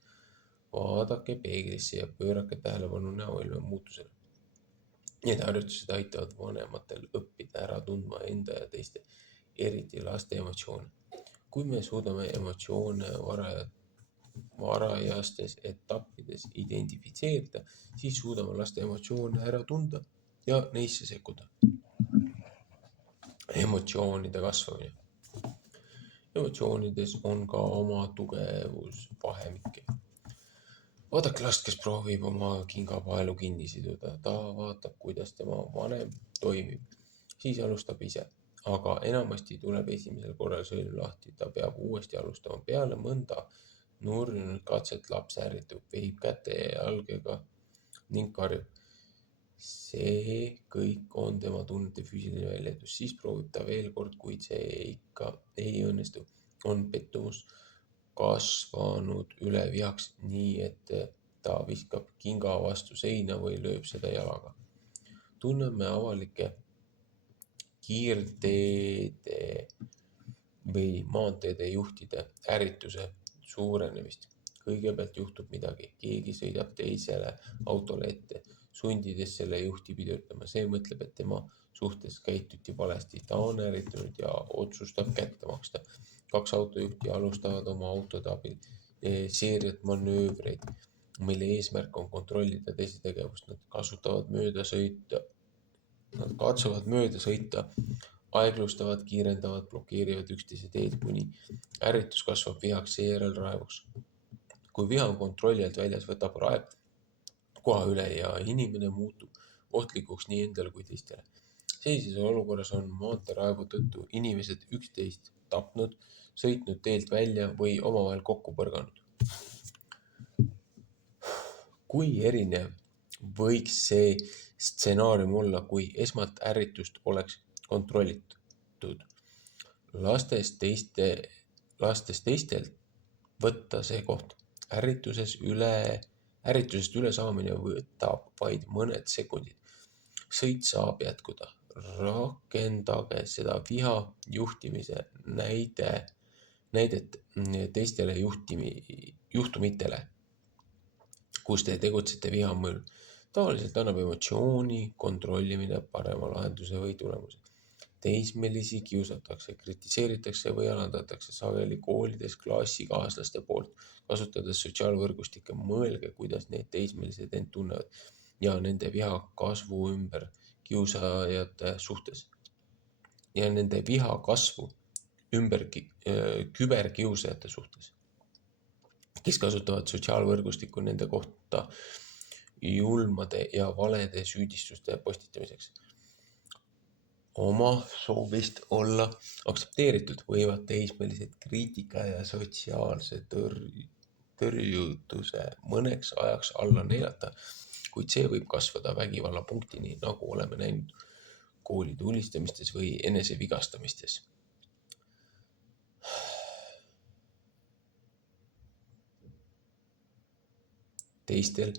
vaadake peeglisse ja pöörake tähelepanu näoilme muutusele. Need harjutused aitavad vanematel õppida ära tundma enda ja teiste, eriti laste emotsioone. Kui me suudame emotsioone varajastes etappides identifitseerida, siis suudame laste emotsioone ära tunda ja neisse sekkuda. Emotsioonide kasvamine. Emotsioonides on ka oma tugevusvahemikke. Vaadake last, kes proovib oma kingapaelu kinni siduda. Ta vaatab, kuidas tema vanem toimib. Siis alustab ise. Aga enamasti tuleb esimesel korral sõlm lahti. Ta peab uuesti alustama. Peale mõnda nurjunud katset laps ärritub, vehib käte ja jalgega ning karjub. See kõik on tema tunnete füüsiline väljendus. Siis proovib ta veel kord, kuid see ikka ei õnnestu. On pettumus kasvanud üle vihaks nii, et ta viskab kinga vastu seina või lööb seda jalaga. Tunneme avalike kiirteede või maanteede juhtide ärrituse suurenemist. Kõigepealt juhtub midagi, keegi sõidab teisele autole ette, sundides selle juhti pidurdama. See mõtleb, et tema suhtes käituti valesti. Ta on ärritunud ja otsustab kätte maksta. 2 autojuhti alustavad oma autode abil seeriat manöövreid, mille eesmärk on kontrollida teise tegevust. Nad katsuvad mööda sõita, aeglustavad, kiirendavad, blokeerivad üksteise teed, kuni ärritus kasvab vihaks, seejärel raevuks. Kui viha on kontrolli alt väljas, võtab raev koha üle ja inimene muutub ohtlikuks nii endale kui teistele. Sellises olukorras on maanteeraevu tõttu inimesed üksteist tapnud, sõitnud teelt välja või omavahel kokku põrganud. Kui erinev võiks see stsenaarium olla, kui esmalt ärritust oleks kontrollitud? Lastest teistelt võtta see koht. Ärritusest üle saamine võtab vaid mõned sekundid. Sõit saab jätkuda. Rakendage seda viha juhtimise näidet teistele juhtumitele, kus te tegutsete viha mõjul. Tavaliselt annab emotsiooni kontrollimine parema lahenduse või tulemuse. Teismelisi kiusatakse, kritiseeritakse või alandatakse sageli koolides klassikaaslaste poolt, kasutades sotsiaalvõrgustikke. Mõelge, kuidas need teismelised end tunnevad ja nende viha kasvu ümber kiusajate suhtes. Ja nende viha kasvu ümber küberkiusajate suhtes, kes kasutavad sotsiaalvõrgustikku nende kohta julmade ja valede süüdistuste postitamiseks. Oma soovist olla aktsepteeritud võivad teismelised kriitika ja sotsiaalse tõrjutuse mõneks ajaks alla neelata, kuid see võib kasvada vägivallapunktini, nagu oleme näinud kooli tulistamistes või enesevigastamistes. teistel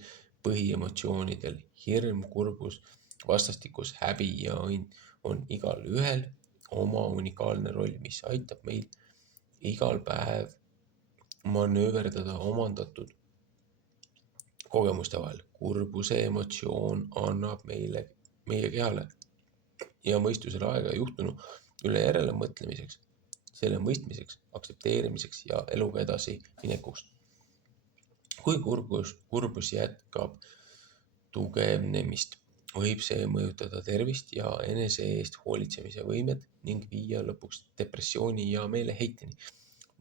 põhiemotsioonidel. Hirm, kurbus, vastastikus häbi ja õnn on igal ühel oma unikaalne roll, mis aitab meil igal päev manööverdada omandatud kogemuste vahel. Kurbuse emotsioon annab meie kehale ja mõistusele aega juhtunu üle järele mõtlemiseks, selle mõistmiseks, aktsepteerimiseks ja eluga edasi minekuks. Kui kurbus jätkab tugevnemist, võib see mõjutada tervist ja enese eest hoolitsemise võimet ning viia lõpuks depressiooni ja meeleheiteni.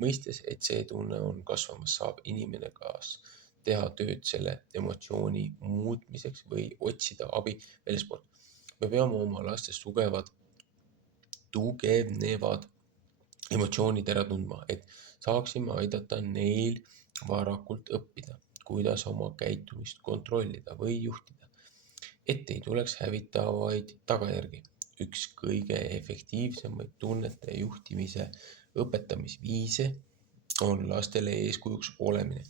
Mõistes, et see tunne on kasvamas, saab inimene kas teha tööd selle emotsiooni muutmiseks või otsida abi väljastpoolt. Me peame oma lastes tugevnevad emotsioonid ära tundma, et saaksime aidata neil varakult õppida, kuidas oma käitumist kontrollida või juhtida, et ei tuleks hävitavaid tagajärgi. Üks kõige efektiivsemaid tunnete juhtimise õpetamisviise on lastele eeskujuks olemine.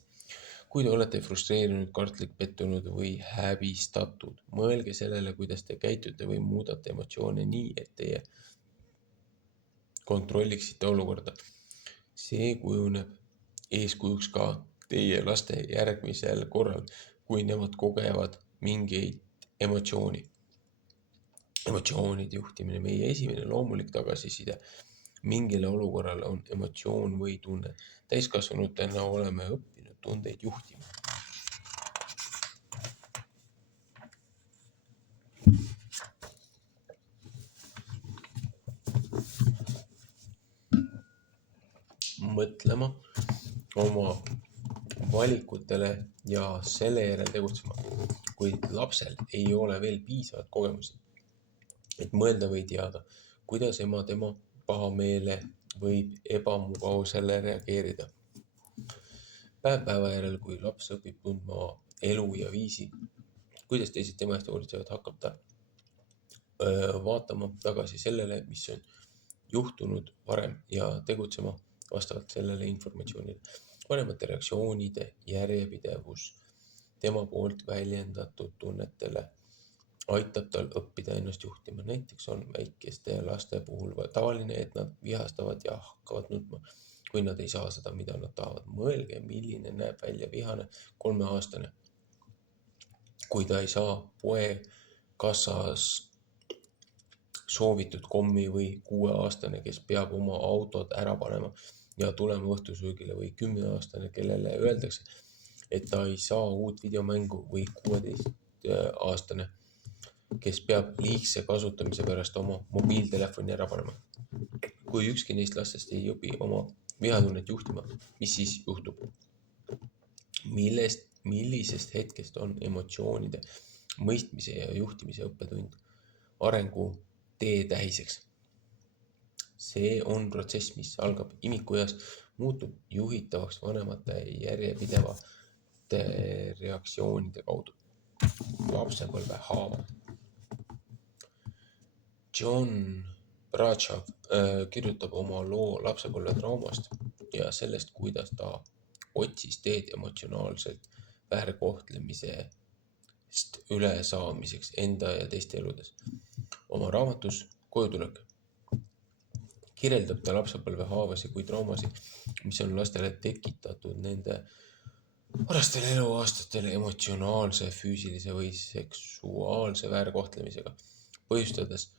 Kui te olete frustreerinud, kartlik, pettunud või häbistatud, mõelge sellele, kuidas te käitute või muudate emotsioone nii, et teie kontrolliksite olukorda. See kujuneb eeskujuks ka teie laste järgmisel korral, kui nemad kogevad mingeid emotsiooni. Emotsioonide juhtimine, meie esimene loomulik tagasiside mingile olukorrale on emotsioon või tunne. Täiskasvanutena oleme õppinud tundeid juhtima. Mõtlema oma valikutele ja selle järel tegutsema, kuid lapsel ei ole veel piisavat kogemusi, et mõelda või teada, kuidas ema tema pahameele võib ebamugavusele reageerida. Päev päeva järel, kui laps õpib tundma elu ja viisi, kuidas teised tema eest hoolitsevad, hakkab ta vaatama tagasi sellele, mis on juhtunud varem ja tegutsema vastavalt sellele informatsioonile. Vanemate reaktsioonide järjepidevus tema poolt väljendatud tunnetele aitab tal õppida ennast juhtima. Näiteks on väikeste laste puhul tavaline, et nad vihastavad ja hakkavad nutma, kui nad ei saa seda, mida nad tahavad. Mõelge, milline näeb välja vihane 3-aastane, kui ta ei saa poe kassas soovitud kommi või 6-aastane, kes peab oma autod ära panema ja tulema õhtusöögile või 10-aastane, kellele öeldakse, et ta ei saa uut videomängu või 16-aastane, kes peab liigse kasutamise pärast oma mobiiltelefoni ära panema. Kui ükski neist lastest ei õpi oma vihatunnet juhtima, mis siis juhtub? Millisest hetkest on emotsioonide mõistmise ja juhtimise õppetund arengu teetähiseks? See on protsess, mis algab imikueas, muutub juhitavaks vanemate järjepidevate reaktsioonide kaudu. Lapsepõlve haavad. John Bradshaw kirjutab oma loo lapsepõlve traumast ja sellest, kuidas ta otsis teed emotsionaalselt väärkohtlemisest ülesaamiseks enda ja teiste eludes. Oma raamatus Kojutulek kirjeldab ta lapsepõlve haavasi kui traumasid, mis on lastele tekitatud nende varastel eluaastatel emotsionaalse, füüsilise või seksuaalse väärkohtlemisega, põhjustades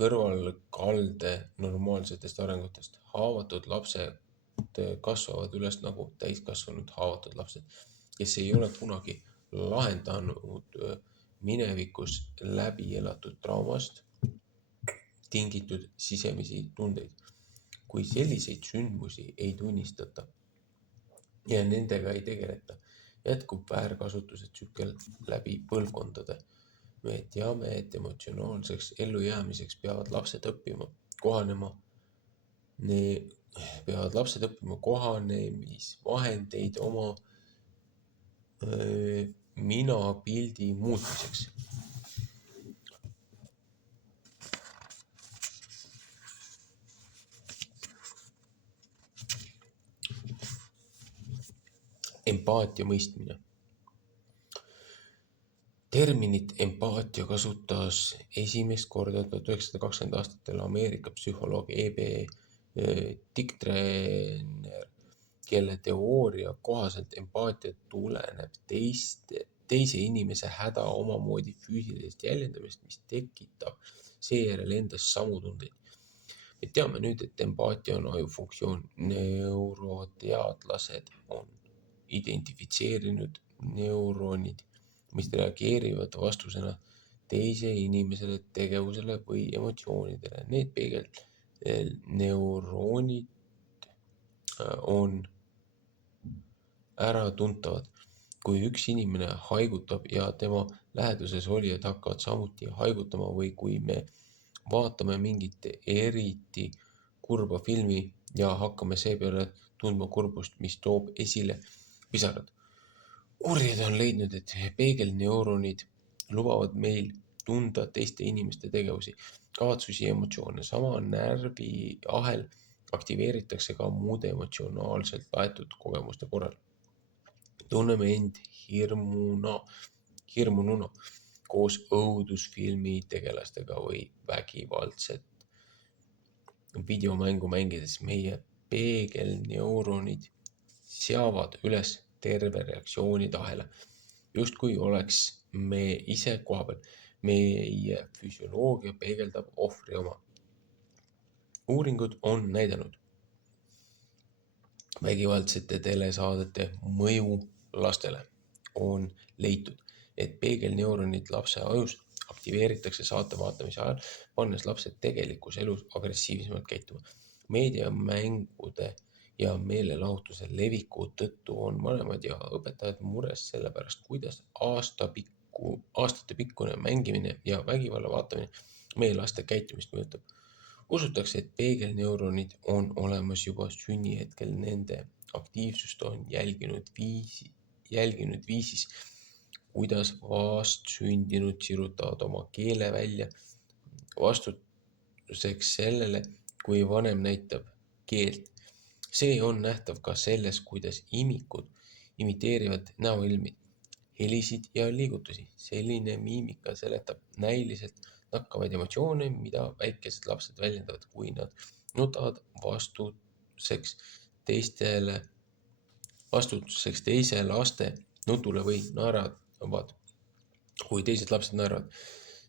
kõrvalkalde normaalsetest arengutest. Haavatud lapsed kasvavad üles nagu täiskasvanud haavatud lapsed, kes ei ole kunagi lahendanud minevikus läbi elatud traumast tingitud sisemisi tundeid. Kui selliseid sündmusi ei tunnistata ja nendega ei tegeleta, jätkub väärkasutuse tsükkel läbi põlvkondade. Me teame, et emotsionaalseks ellujäämiseks peavad lapsed õppima kohanemisvahendeid oma minapildi muutmiseks. Empaatia mõistmine. Terminit empaatia kasutas esimest korda 1920 aastatel Ameerika psühholoog E.B. Dick-Traynor, kelle teooria kohaselt empaatia tuleneb teise inimese häda omamoodi füüsilisest jäljendamist, mis tekitab seejärel endas samu tundeid. Me teame nüüd, et empaatia on ajufunktsioon. Neuroteadlased on identifitseerinud neuronid, mis reageerivad vastusena teise inimesele tegevusele või emotsioonidele. Need peegelneuronid on äratuntavad. Kui üks inimene haigutab ja tema läheduses olijad hakkavad samuti haigutama või kui me vaatame mingit eriti kurba filmi ja hakkame seepeale tundma kurbust, mis toob esile pisarad. Uurijad on leidnud, et peegelneuronid lubavad meil tunda teiste inimeste tegevusi, kavatsusi ja emotsioone. Sama närviahel aktiveeritakse ka muude emotsionaalselt laetud kogemuste korral. Tunneme end hirmununa koos õudusfilmi tegelastega või vägivaldset videomängu mängides. Meie peegelneuronid seavad üles terve reaktsioonide ahela, justkui oleks me ise kohapeal. Meie füsioloogia peegeldab ohvri oma. Uuringud on näidanud vägivaldsete telesaadete mõju lastele. On leitud, et peegelneuronid lapse ajus aktiveeritakse saate vaatamise ajal, pannes lapsed tegelikus elus agressiivsemalt käituma. Meediamängude ja meelelahutuse leviku tõttu on vanemad ja õpetajad mures selle pärast, kuidas aastatepikkune mängimine ja vägivalla vaatamine meie laste käitumist mõjutab. Usutakse, et peegelneuronid on olemas juba sünnihetkel, nende aktiivsust on jälginud viisis, kuidas vastsündinud sirutavad oma keele välja vastuseks sellele, kui vanem näitab keelt. See on nähtav ka selles, kuidas imikud imiteerivad näoilmi, helisid ja liigutusi. Selline miimika seletab näiliselt nakkavaid emotsioone, mida väikesed lapsed väljendavad, kui nad nutavad vastuseks teise laste nutule või naeravad, kui teised lapsed naeravad.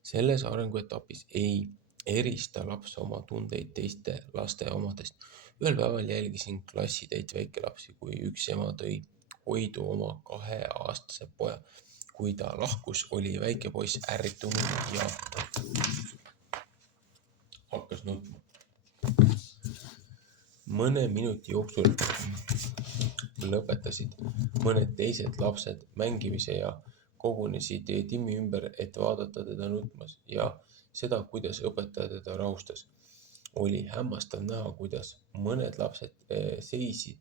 Selles arenguetapis ei erista laps oma tundeid teiste laste omadest. Ühel päeval jälgisin klassitäit väikelapsi, kui üks ema tõi hoidu oma 2-aastase poja. Kui ta lahkus, oli väike poiss ärritunud ja hakkas nutma. Mõne minuti jooksul lõpetasid mõned teised lapsed mängimise ja kogunesid Timmi ümber, et vaadata teda nutmas ja seda, kuidas õpetaja teda rahustas. Oli hämmastav näha, kuidas mõned lapsed seisid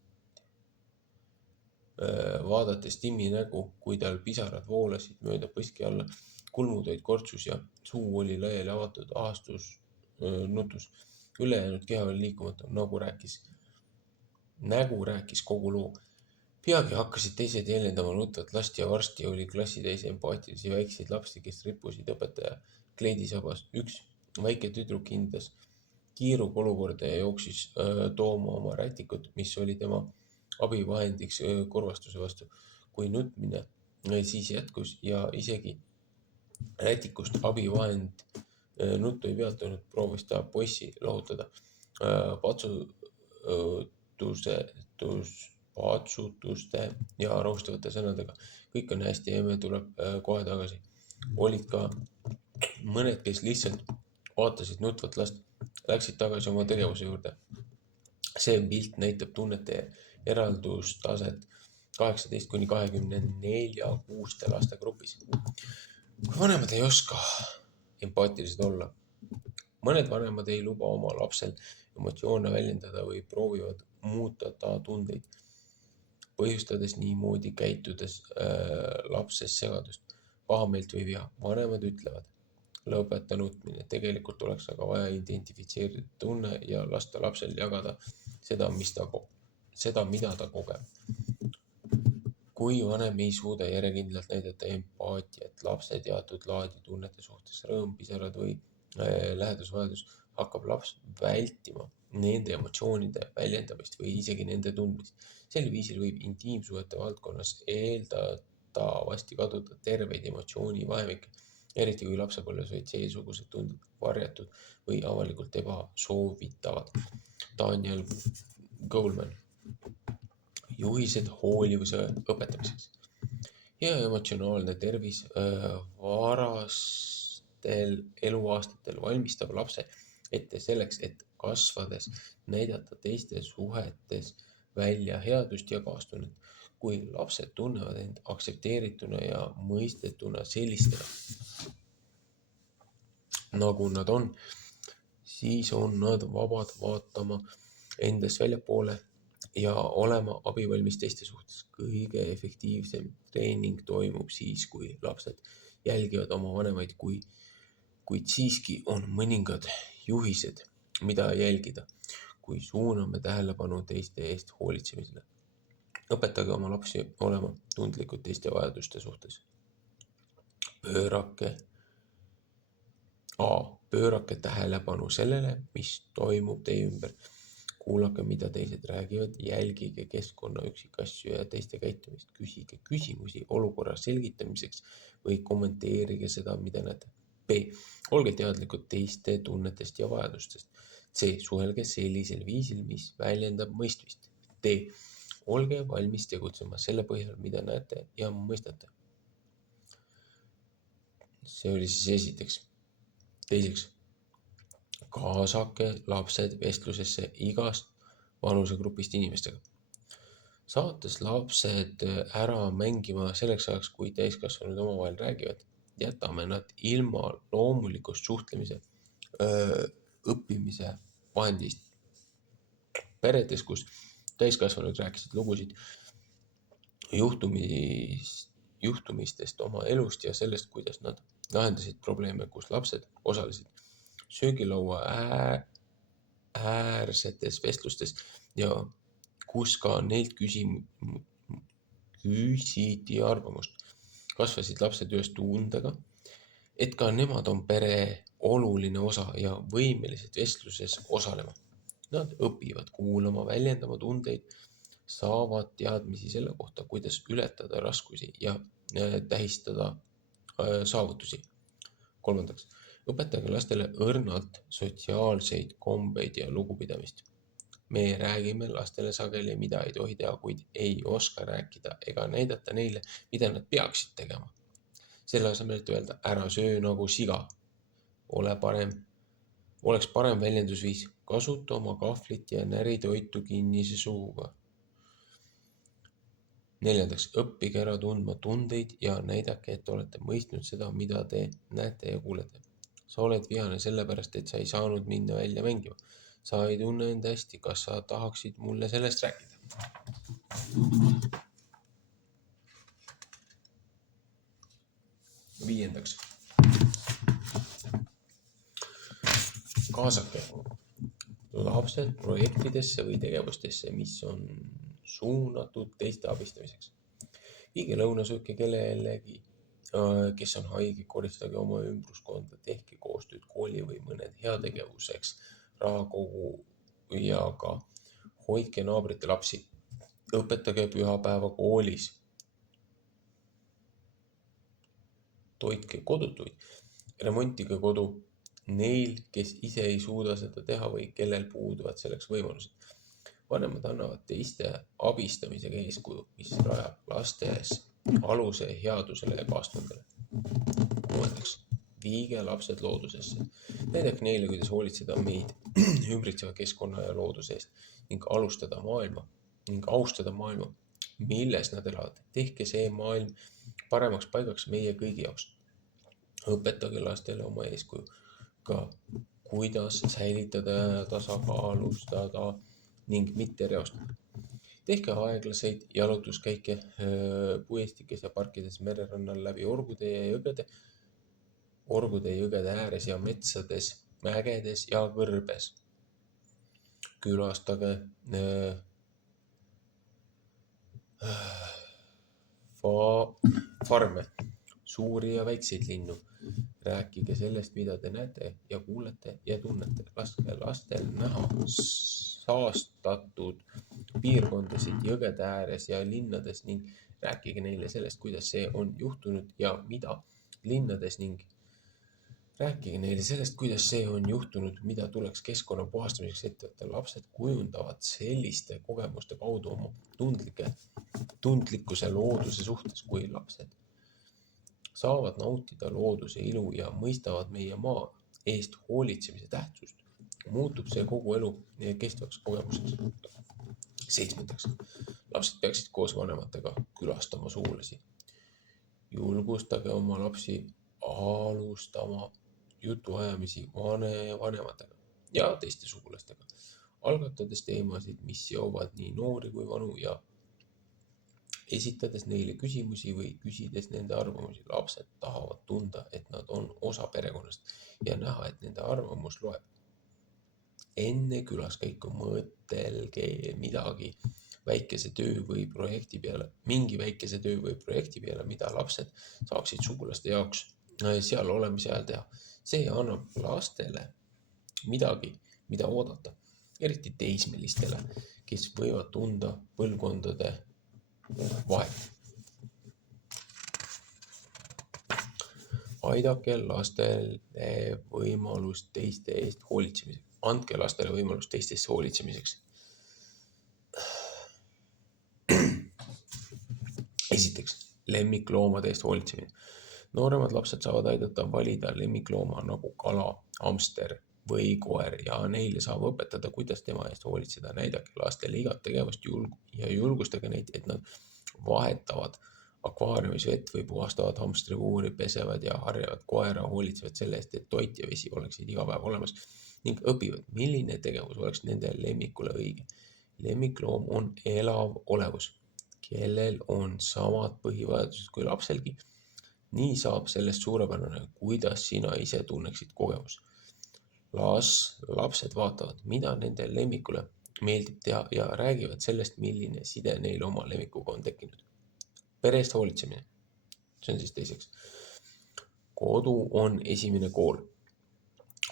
vaadates Timmi nägu, kui tal pisarad voolasid mööda põski alla, kulmud olid kortsus ja suu oli laiali avatud nutus. Ülejäänud keha oli liikumatu, nägu rääkis kogu loo. Peagi hakkasid teised jäljendama nutvat last ja varsti oli klassitäis empaatilisi väikseid lapsi, kes rippusid õpetaja kleidisabas. Üks väike tüdruk hindas kiiruga olukorda ja jooksis tooma oma rätikut, mis oli tema abivahendiks kurvastuse vastu. Kui nutmine siis jätkus ja isegi rätikust abivahend nuttu ei peatunud, proovis ta poissi lohutada patsutuste ja rahustavate sõnadega. Kõik on hästi ja emme tuleb kohe tagasi. Olid ka mõned, kes lihtsalt vaatasid nutvat last, läksid tagasi oma tegevuse juurde. See pilt näitab tunnete eraldustaset 18–24 laste grupis. Kui vanemad ei oska empaatilised olla, mõned vanemad ei luba oma lapsel emotsioone väljendada või proovivad muuta ta tundeid, põhjustades niimoodi käitudes lapses segadust, pahameelt või viha. Vanemad ütlevad, lõpeta nutmine, tegelikult oleks aga vaja identifitseerida tunne ja lasta lapsel jagada seda, mida ta kogeb. kui vanem ei suuda järjekindlalt näidata empaatiat lapse teatud laadi tunnete suhtes, rõõm, pisarad või lähedusvajadus, hakkab laps vältima nende emotsioonide väljendamist või isegi nende tundmist. Sel viisil võib intiimsuhete valdkonnas eeldatavasti kaduda terveid emotsioonivahemikke, eriti kui lapsepõlves olid seesugused tunded varjatud või avalikult ebasoovitavad. Daniel Goleman. Juhised hoolivuse õpetamiseks. Hea emotsionaalne tervis varastel eluaastatel valmistab lapse ette selleks, et kasvades näidata teiste suhetes välja headust ja kaastunnet. Kui lapsed tunnevad end aktsepteerituna ja mõistetuna sellistena, nagu nad on, siis on nad vabad vaatama endast väljapoole ja olema abivalmis teiste suhtes. Kõige efektiivsem treening toimub siis, kui lapsed jälgivad oma vanemaid, kuid siiski on mõningad juhised, mida jälgida, kui suuname tähelepanu teiste eest hoolitsemisele. Õpetage oma lapsi olema tundlikud teiste vajaduste suhtes. Pöörake tähelepanu sellele, mis toimub teie ümber. Kuulake, mida teised räägivad, jälgige keskkonna üksikasju ja teiste käitumist, küsige küsimusi olukorra selgitamiseks või kommenteerige seda, mida näete. B. Olge teadlikud teiste tunnetest ja vajadustest. C. Suhelge sellisel viisil, mis väljendab mõistmist. D. Olge valmis tegutsema selle põhjal, mida näete ja mõistate. See oli siis esiteks. Teiseks. Kaasake lapsed vestlusesse igast vanusegrupist inimestega. Saates lapsed ära mängima selleks ajaks, kui täiskasvanud omavahel räägivad, jätame nad ilma loomulikust suhtlemise õppimise vahendist. Peredes, kus täiskasvanud rääkisid lugusid juhtumistest oma elust ja sellest, kuidas nad lahendasid probleeme, kus lapsed osalesid söögilaua äärsetes vestlustes ja kus ka neilt küsiti arvamust. Kasvasid lapsed ühes tundega, et ka nemad on pere oluline osa ja võimelised vestluses osalema. Nad õpivad kuulama, väljendama tundeid, saavad teadmisi selle kohta, kuidas ületada raskusi ja tähistada saavutusi. Kolmandaks. Õpetage lastele õrnalt sotsiaalseid kombeid ja lugupidamist. Me räägime lastele sageli, mida ei tohi teha, kuid ei oska rääkida ega näidata neile, mida nad peaksid tegema. Selle asemel, et öelda, ära söö nagu siga. Oleks parem väljendusviis, kasuta oma kahvlit ja näri toitu kinnise suuga. Neljandaks, õppige ära tundma tundeid ja näidake, et olete mõistnud seda, mida te näete ja kuulete. Sa oled vihane sellepärast, et sa ei saanud minna välja mängima. Sa ei tunne end hästi, kas sa tahaksid mulle sellest rääkida? Viiendaks. Kaasake lapsed projektidesse või tegevustesse, mis on suunatud teiste abistamiseks. Viige lõunasööki kellelegi, kes on haige, koristage oma ümbruskonda, tehke koostööd kooli või mõned heategevuseks rahakogujaga, hoidke naabrite lapsi, õpetage pühapäeva koolis, toitke kodutuid, remontige kodu neil, kes ise ei suuda seda teha või kellel puuduvad selleks võimalused. Vanemad annavad teiste abistamisega eeskuju, mis rajab lastes aluse headusele ja kaastundele. Kuuendaks, viige lapsed loodusesse. Näidake neile, kuidas hoolitseda meid ümbritseva keskkonna ja looduse eest ning austada maailma, milles nad elavad. Tehke see maailm paremaks paigaks meie kõigi jaoks. Õpetage lastele oma eeskuju ka, kuidas säilitada ja tasakaalustada ning mitte reostada. Tehke aeglaseid jalutuskäike puiestikes ja parkides mererannal läbi orgude ja jõgede ääres ja metsades, mägedes ja kõrbes. Külastage farme, suuri ja väikseid linnu. Rääkige sellest, mida te näete ja kuulete ja tunnete. Laske lastel näha saastatud piirkondasid jõgede ääres ja linnades ning rääkige neile sellest, kuidas see on juhtunud ja mida linnades ning rääkige neile sellest, kuidas see on juhtunud, mida tuleks keskkonna puhastamiseks ette võtta. Lapsed kujundavad selliste kogemuste kaudu oma tundlikkuse looduse suhtes, kui lapsed saavad nautida looduse ilu ja mõistavad meie maa eest hoolitsemise tähtsust, muutub see kogu elu kestvaks kogemuseks. 7. Lapsed peaksid koos vanematega külastama sugulasi. Julgustage oma lapsi alustama jutuajamisi vanematega ja teiste sugulastega, algatades teemasid, mis seovad nii noori kui vanu ja esitades neile küsimusi või küsides nende arvamusi. Lapsed tahavad tunda, et nad on osa perekonnast ja näha, et nende arvamus loeb. Enne külaskäiku mõtelge mingi väikese töö või projekti peale, mida lapsed saaksid sugulaste jaoks seal olemise ajal teha. See annab lastele midagi, mida oodata, eriti teismelistele, kes võivad tunda põlvkondade vahet. Aidake lastele võimalust teiste eest hoolitsemiseks. Andke lastele võimalust teistest hoolitsemiseks. Esiteks, lemmikloomade eest hoolitsemine. Nooremad lapsed saavad aidata valida lemmiklooma nagu kala, hamster või koer ja neile saab õpetada, kuidas tema eest hoolitseda. Näidake lastele igat tegevust ja julgustage neid, et nad vahetavad akvaariumis vett või puhastavad hamstrikuuri, pesevad ja harjavad koera, hoolitsevad selle eest, et toit ja vesi oleksid iga päev olemas ning õpivad, milline tegevus oleks nende lemmikule õige. Lemmikloom on elav olevus, kellel on samad põhivajadused kui lapselgi. Nii saab sellest suurepärane, kuidas sina ise tunneksid kogemus. Lapsed vaatavad, mida nende lemmikule meeldib teha ja räägivad sellest, milline side neil oma lemmikuga on tekkinud. Pere eest hoolitsemine. See on siis teiseks. Kodu on esimene kool,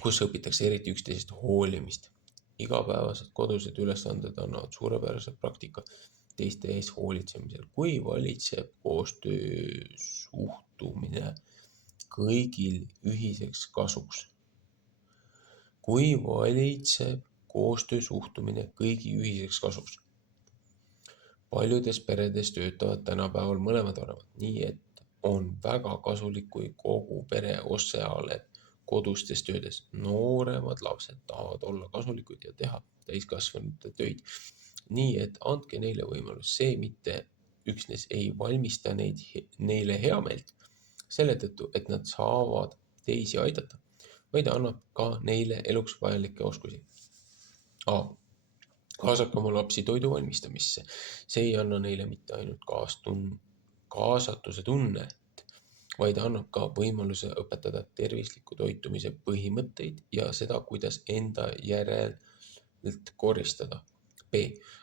kus õpitakse eriti üksteisest hoolimist. Igapäevased kodused ülesanded annavad suurepärase praktika teiste eest hoolitsemisel. Kui valitseb koostöö suhtumine kõigil ühiseks kasuks. Paljudes peredes töötavad tänapäeval mõlemad vanemad, nii et on väga kasulik, kui kogu pere osaleb kodustes töödes. Nooremad lapsed tahavad olla kasulikud ja teha täiskasvanute töid. Nii et andke neile võimalus. See mitte üksnes ei valmista neile heameelt selle tõttu, et nad saavad teisi aidata, vaid annab ka neile eluks vajalikke oskusi. Kaasake oma lapsi toidu valmistamisse. See ei anna neile mitte ainult kaasatuse tunnet, vaid annab ka võimaluse õpetada tervisliku toitumise põhimõtteid ja seda, kuidas enda järelt koristada. B.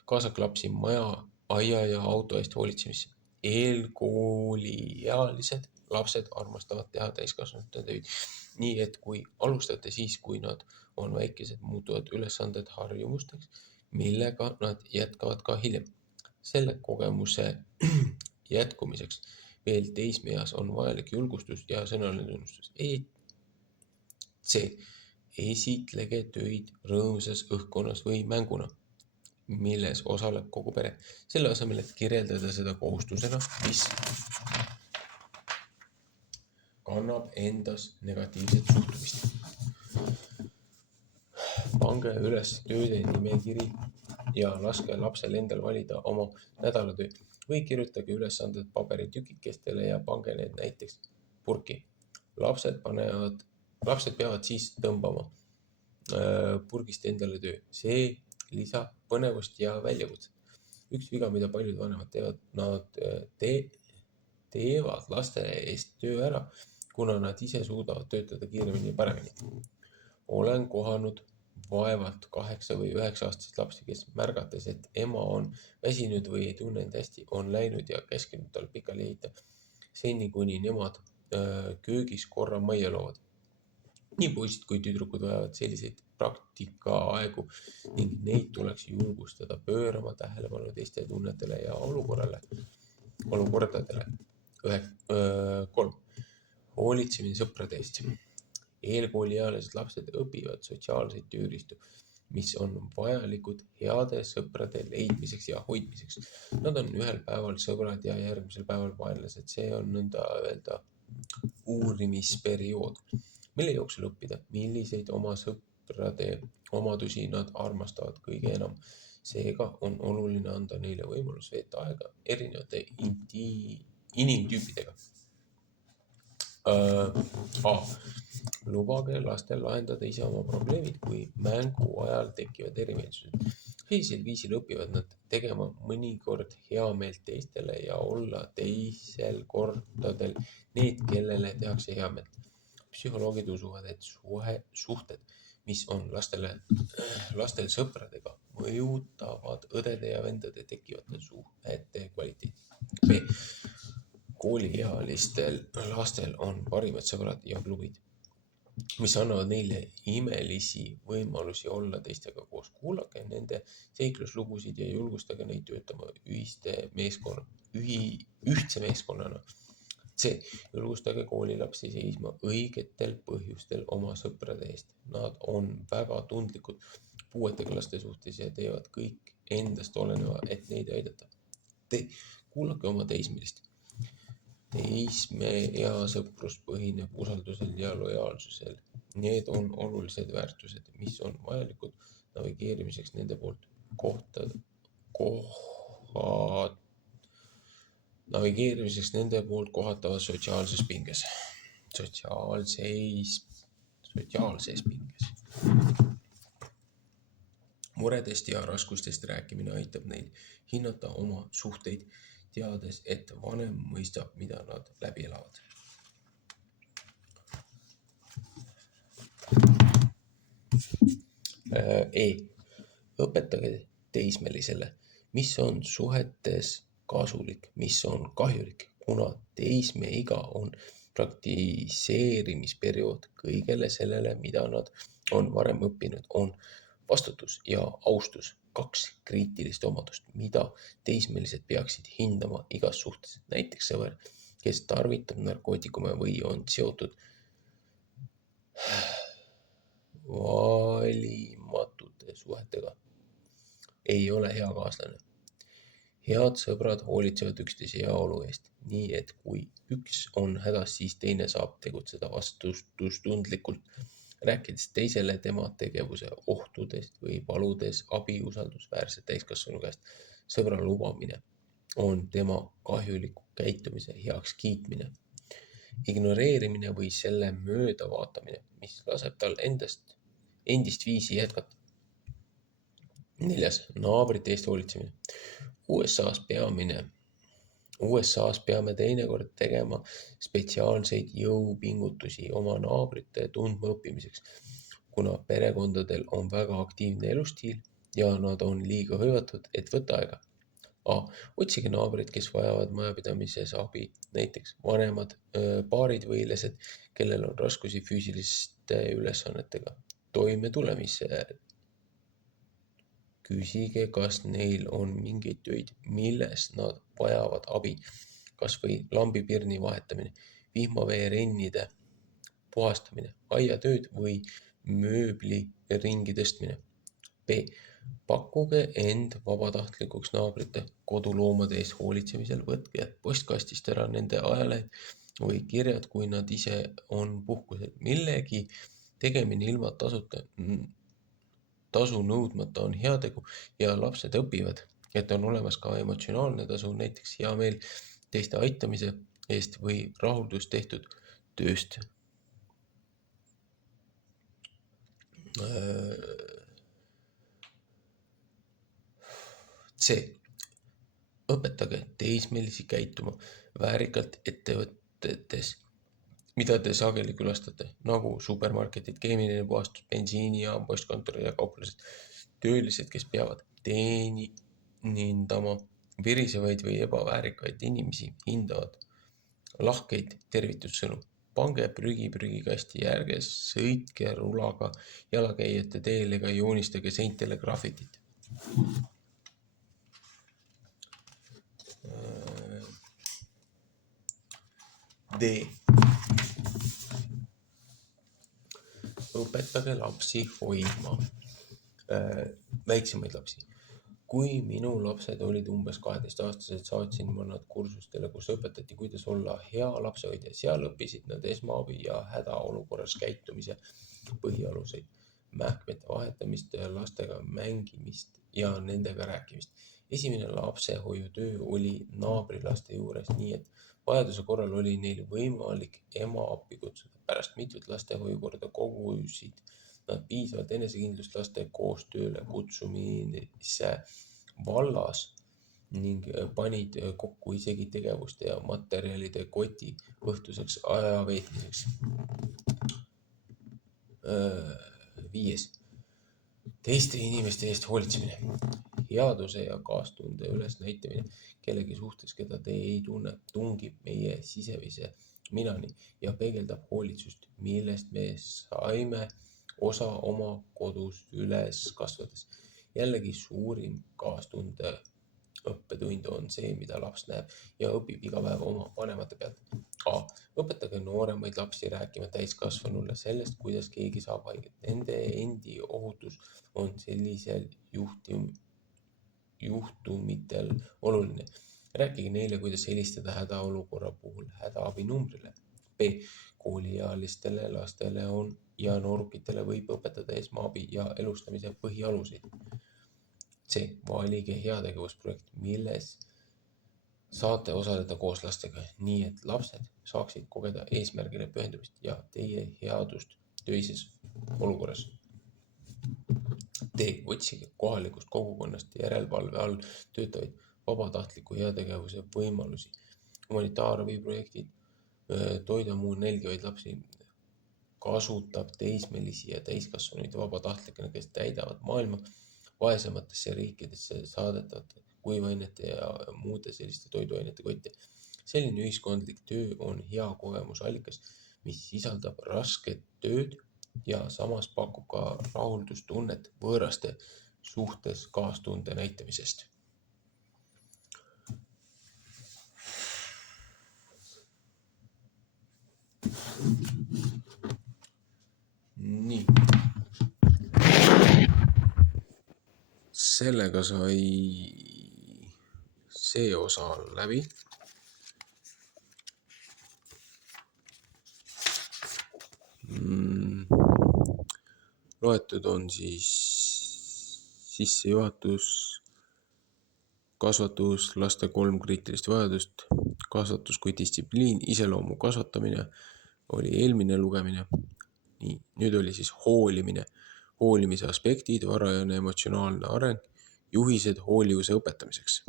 Kaasake lapsi maja, aia ja auto eest hoolitsemisse. Eelkooliealised lapsed armastavad teha täiskasvanute töid. Nii et kui alustate siis, kui nad on väikesed, muutuvad ülesanded harjumusteks, millega nad jätkavad ka hiljem. Selle kogemuse jätkumiseks veel teismeeas on vajalik julgustus ja sõnaline tunnustus. C. Esitlege töid rõõmsas õhkkonnas või mänguna, milles osaleb kogu pere. Selle asemel, et kirjeldada seda kohustusena, mis kannab endas negatiivset suhtumist. Pange üles tööde nimekiri ja laske lapsel endal valida oma nädalatöö või kirjutage ülesanded paberitükikestele ja pange need näiteks purki. Lapsed peavad siis tõmbama purgist endale töö. See lisab põnevust ja väljakutset. Üks viga, mida paljud vanemad teevad, nad teevad laste eest töö ära, kuna nad ise suudavad töötada kiiremini ja paremini. Olen kohanud vaevalt 8 või 9-aastased lapsi, kes märgates, et ema on väsinud või ei tunne end hästi, on läinud ja käskinud tal pikali heita, seni kuni nemad köögis korra majja loovad. Nii poisid kui tüdrukud vajavad selliseid praktikaaegu ning neid tuleks julgustada pöörama tähelepanu teiste tunnetele ja olukordadele. 3. Hoolitsemine sõprade eest. Eelkooliealised lapsed õpivad sotsiaalseid tööriistu, mis on vajalikud heade sõprade leidmiseks ja hoidmiseks. Nad on ühel päeval sõbrad ja järgmisel päeval vaenlased. See on nõnda öelda uurimisperiood, mille jooksul õppida, milliseid oma sõprade omadusi nad armastavad kõige enam. Seega on oluline anda neile võimalus veeta aega erinevate inimtüüpidega. Lubage lastel lahendada ise oma probleemid, kui mängu ajal tekivad erimeelsused. Sellisel viisil õpivad nad tegema mõnikord heameelt teistele ja olla teisel kordadel need, kellele tehakse heameelt. Psühholoogid usuvad, et suhted, mis on lastel sõpradega, mõjutavad õdede ja vendade tekkivate suhete kvaliteeti. B. Kooliealistel lastel on parimad sõbrad ja klubid, mis annavad neile imelisi võimalusi olla teistega koos. Kuulake nende seikluslugusid ja julgustage neid töötama ühtse meeskonnana. C. Julgustage koolilapsi seisma õigetel põhjustel oma sõprade eest. Nad on väga tundlikud puuetega laste suhtes ja teevad kõik endast oleneva, et neid aidata. D. Kuulake oma teismelist. Teismeea sõprus põhineb usaldusel ja lojaalsusel. Need on olulised väärtused, mis on vajalikud navigeerimiseks nende poolt kohatavas sotsiaalses pinges. Muredest ja raskustest rääkimine aitab neil hinnata oma suhteid, teades, et vanem mõistab, mida nad läbi elavad. Õpetage teismelisele, mis on suhetes kasulik, mis on kahjulik, kuna teismeiga on praktiseerimisperiood kõigele sellele, mida nad on varem õppinud, on vastutus ja austus, 2 kriitilist omadust, mida teismelised peaksid hindama igas suhtes. Näiteks sõber, kes tarvitab narkootikume või on seotud valimatute suhetega, ei ole hea kaaslane. Head sõbrad hoolitsevad üksteise heaolu eest, nii et kui üks on hädas, siis teine saab tegutseda vastutustundlikult, rääkides teisele tema tegevuse ohtudest või paludes abi usaldusväärse täiskasvanu käest. Sõbra lubamine on tema kahjuliku käitumise heaks kiitmine. Ignoreerimine või selle möödavaatamine, mis laseb tal endist viisi jätkata. 4. Naabrite eest hoolitsemine. USA-s peame teinekord tegema spetsiaalseid jõupingutusi oma naabrite tundma õppimiseks, kuna perekondadel on väga aktiivne elustiil ja nad on liiga hõivatud, et võtta aega. Otsige naabrid, kes vajavad majapidamises abi, näiteks vanemad paaridvõilased, kellel on raskusi füüsiliste ülesannetega toimetulemisel. Küsige, kas neil on mingeid töid, milles nad vajavad abi, kas või lambipirni vahetamine, vihmaveerennide puhastamine, aiatööd või mööbliringi tõstmine. B. Pakkuge end vabatahtlikuks naabrite koduloomade eest hoolitsemisel, võtke postkastist ära nende ajalehed või kirjad, kui nad ise on puhkusel. Millegi tegemine ilma tasu nõudmata on heategu ja lapsed õpivad, et on olemas ka emotsionaalne tasu, näiteks hea meel teiste aitamise eest või rahuldus tehtud tööst. C. Õpetage teismelisi käituma väärikalt ettevõtetes. mida te sageli külastate, nagu supermarketid, keemiline puhastus, bensiinijaam, postkontor ja kauplused. Töölised, kes peavad teenindama virisevaid või ebaväärikaid inimesi, hindavad lahkeid tervitussõnu. Pange prügi prügikasti ja ärge sõitke rulaga jalakäijate teel ega joonistage seintele graffitit. D. Õpetage lapsi hoidma väiksemaid lapsi. Kui minu lapsed olid umbes 12-aastased, saatsin ma nad kursustele, kus õpetati, kuidas olla hea lapsehoidja. Seal õppisid nad esmaabi ja hädaolukorras käitumise põhialuseid, mähkmete vahetamist, lastega mängimist ja nendega rääkimist. Esimene lapsehoiutöö oli naabrilaste juures, nii et vajaduse korral oli neil võimalik ema appi kutsuda. Pärast mitut lastehoiukorda kogusid nad piisavalt enesekindlust laste koostööle kutsumise vallas ning panid kokku isegi tegevuste ja materjalide koti õhtuseks aja veetmiseks. 5. Teiste inimeste eest hoolitsemine. Headuse ja kaastunde ülesnäitamine kellegi suhtes, keda te ei tunne, tungib meie sisemise minani ja peegeldab hoolitsust, millest me saime osa oma kodust üles kasvades. Jällegi suurim kaastunde õppetund on see, mida laps näeb ja õpib iga päev oma vanemate pealt. A. Õpetage nooremaid lapsi rääkima täiskasvanule sellest, kuidas keegi saab haiget. Nende endi ohutus on sellisel juhtumitel oluline. Rääkige neile, kuidas helistada hädaolukorra puhul hädaabinumbrile. B. Kooliealistele lastele ja noorukitele võib õpetada esmaabi ja elustamise põhialuseid. C. Valige heategevusprojekt, milles saate osaleda koos lastega, nii et lapsed saaksid kogeda eesmärgile pühendumist ja teie headust töises olukorras. D. Otsige kohalikust kogukonnast järelevalve all töötavaid vabatahtliku heategevuse võimalusi. Humanitaarabiprojektid, toidamuu nälgivaid lapsi, kasutab teismelisi ja täiskasvanuid vabatahtlikena, kes täidavad maailma vaesematesse riikidesse saadetavate kuivainete ja muude selliste toiduainete kotte. Selline ühiskondlik töö on hea kogemusallikas, mis sisaldab rasket tööd ja samas pakub ka rahuldustunnet võõraste suhtes kaastunde näitamisest. Nii. Sellega sai see osa läbi. Loetud on siis sissejuhatus, kasvatus, laste 3 kriitilist vajadust, kasvatus kui distsipliin, iseloomu kasvatamine oli eelmine lugemine. Nii, nüüd oli siis hoolimine, hoolimise aspektid, varajane emotsionaalne areng, juhised hoolivuse õpetamiseks.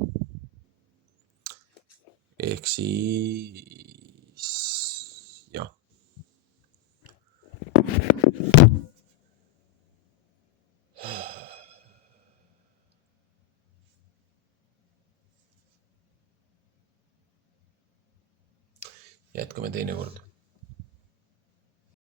Ehk siis, jah. Jätkame teinekord.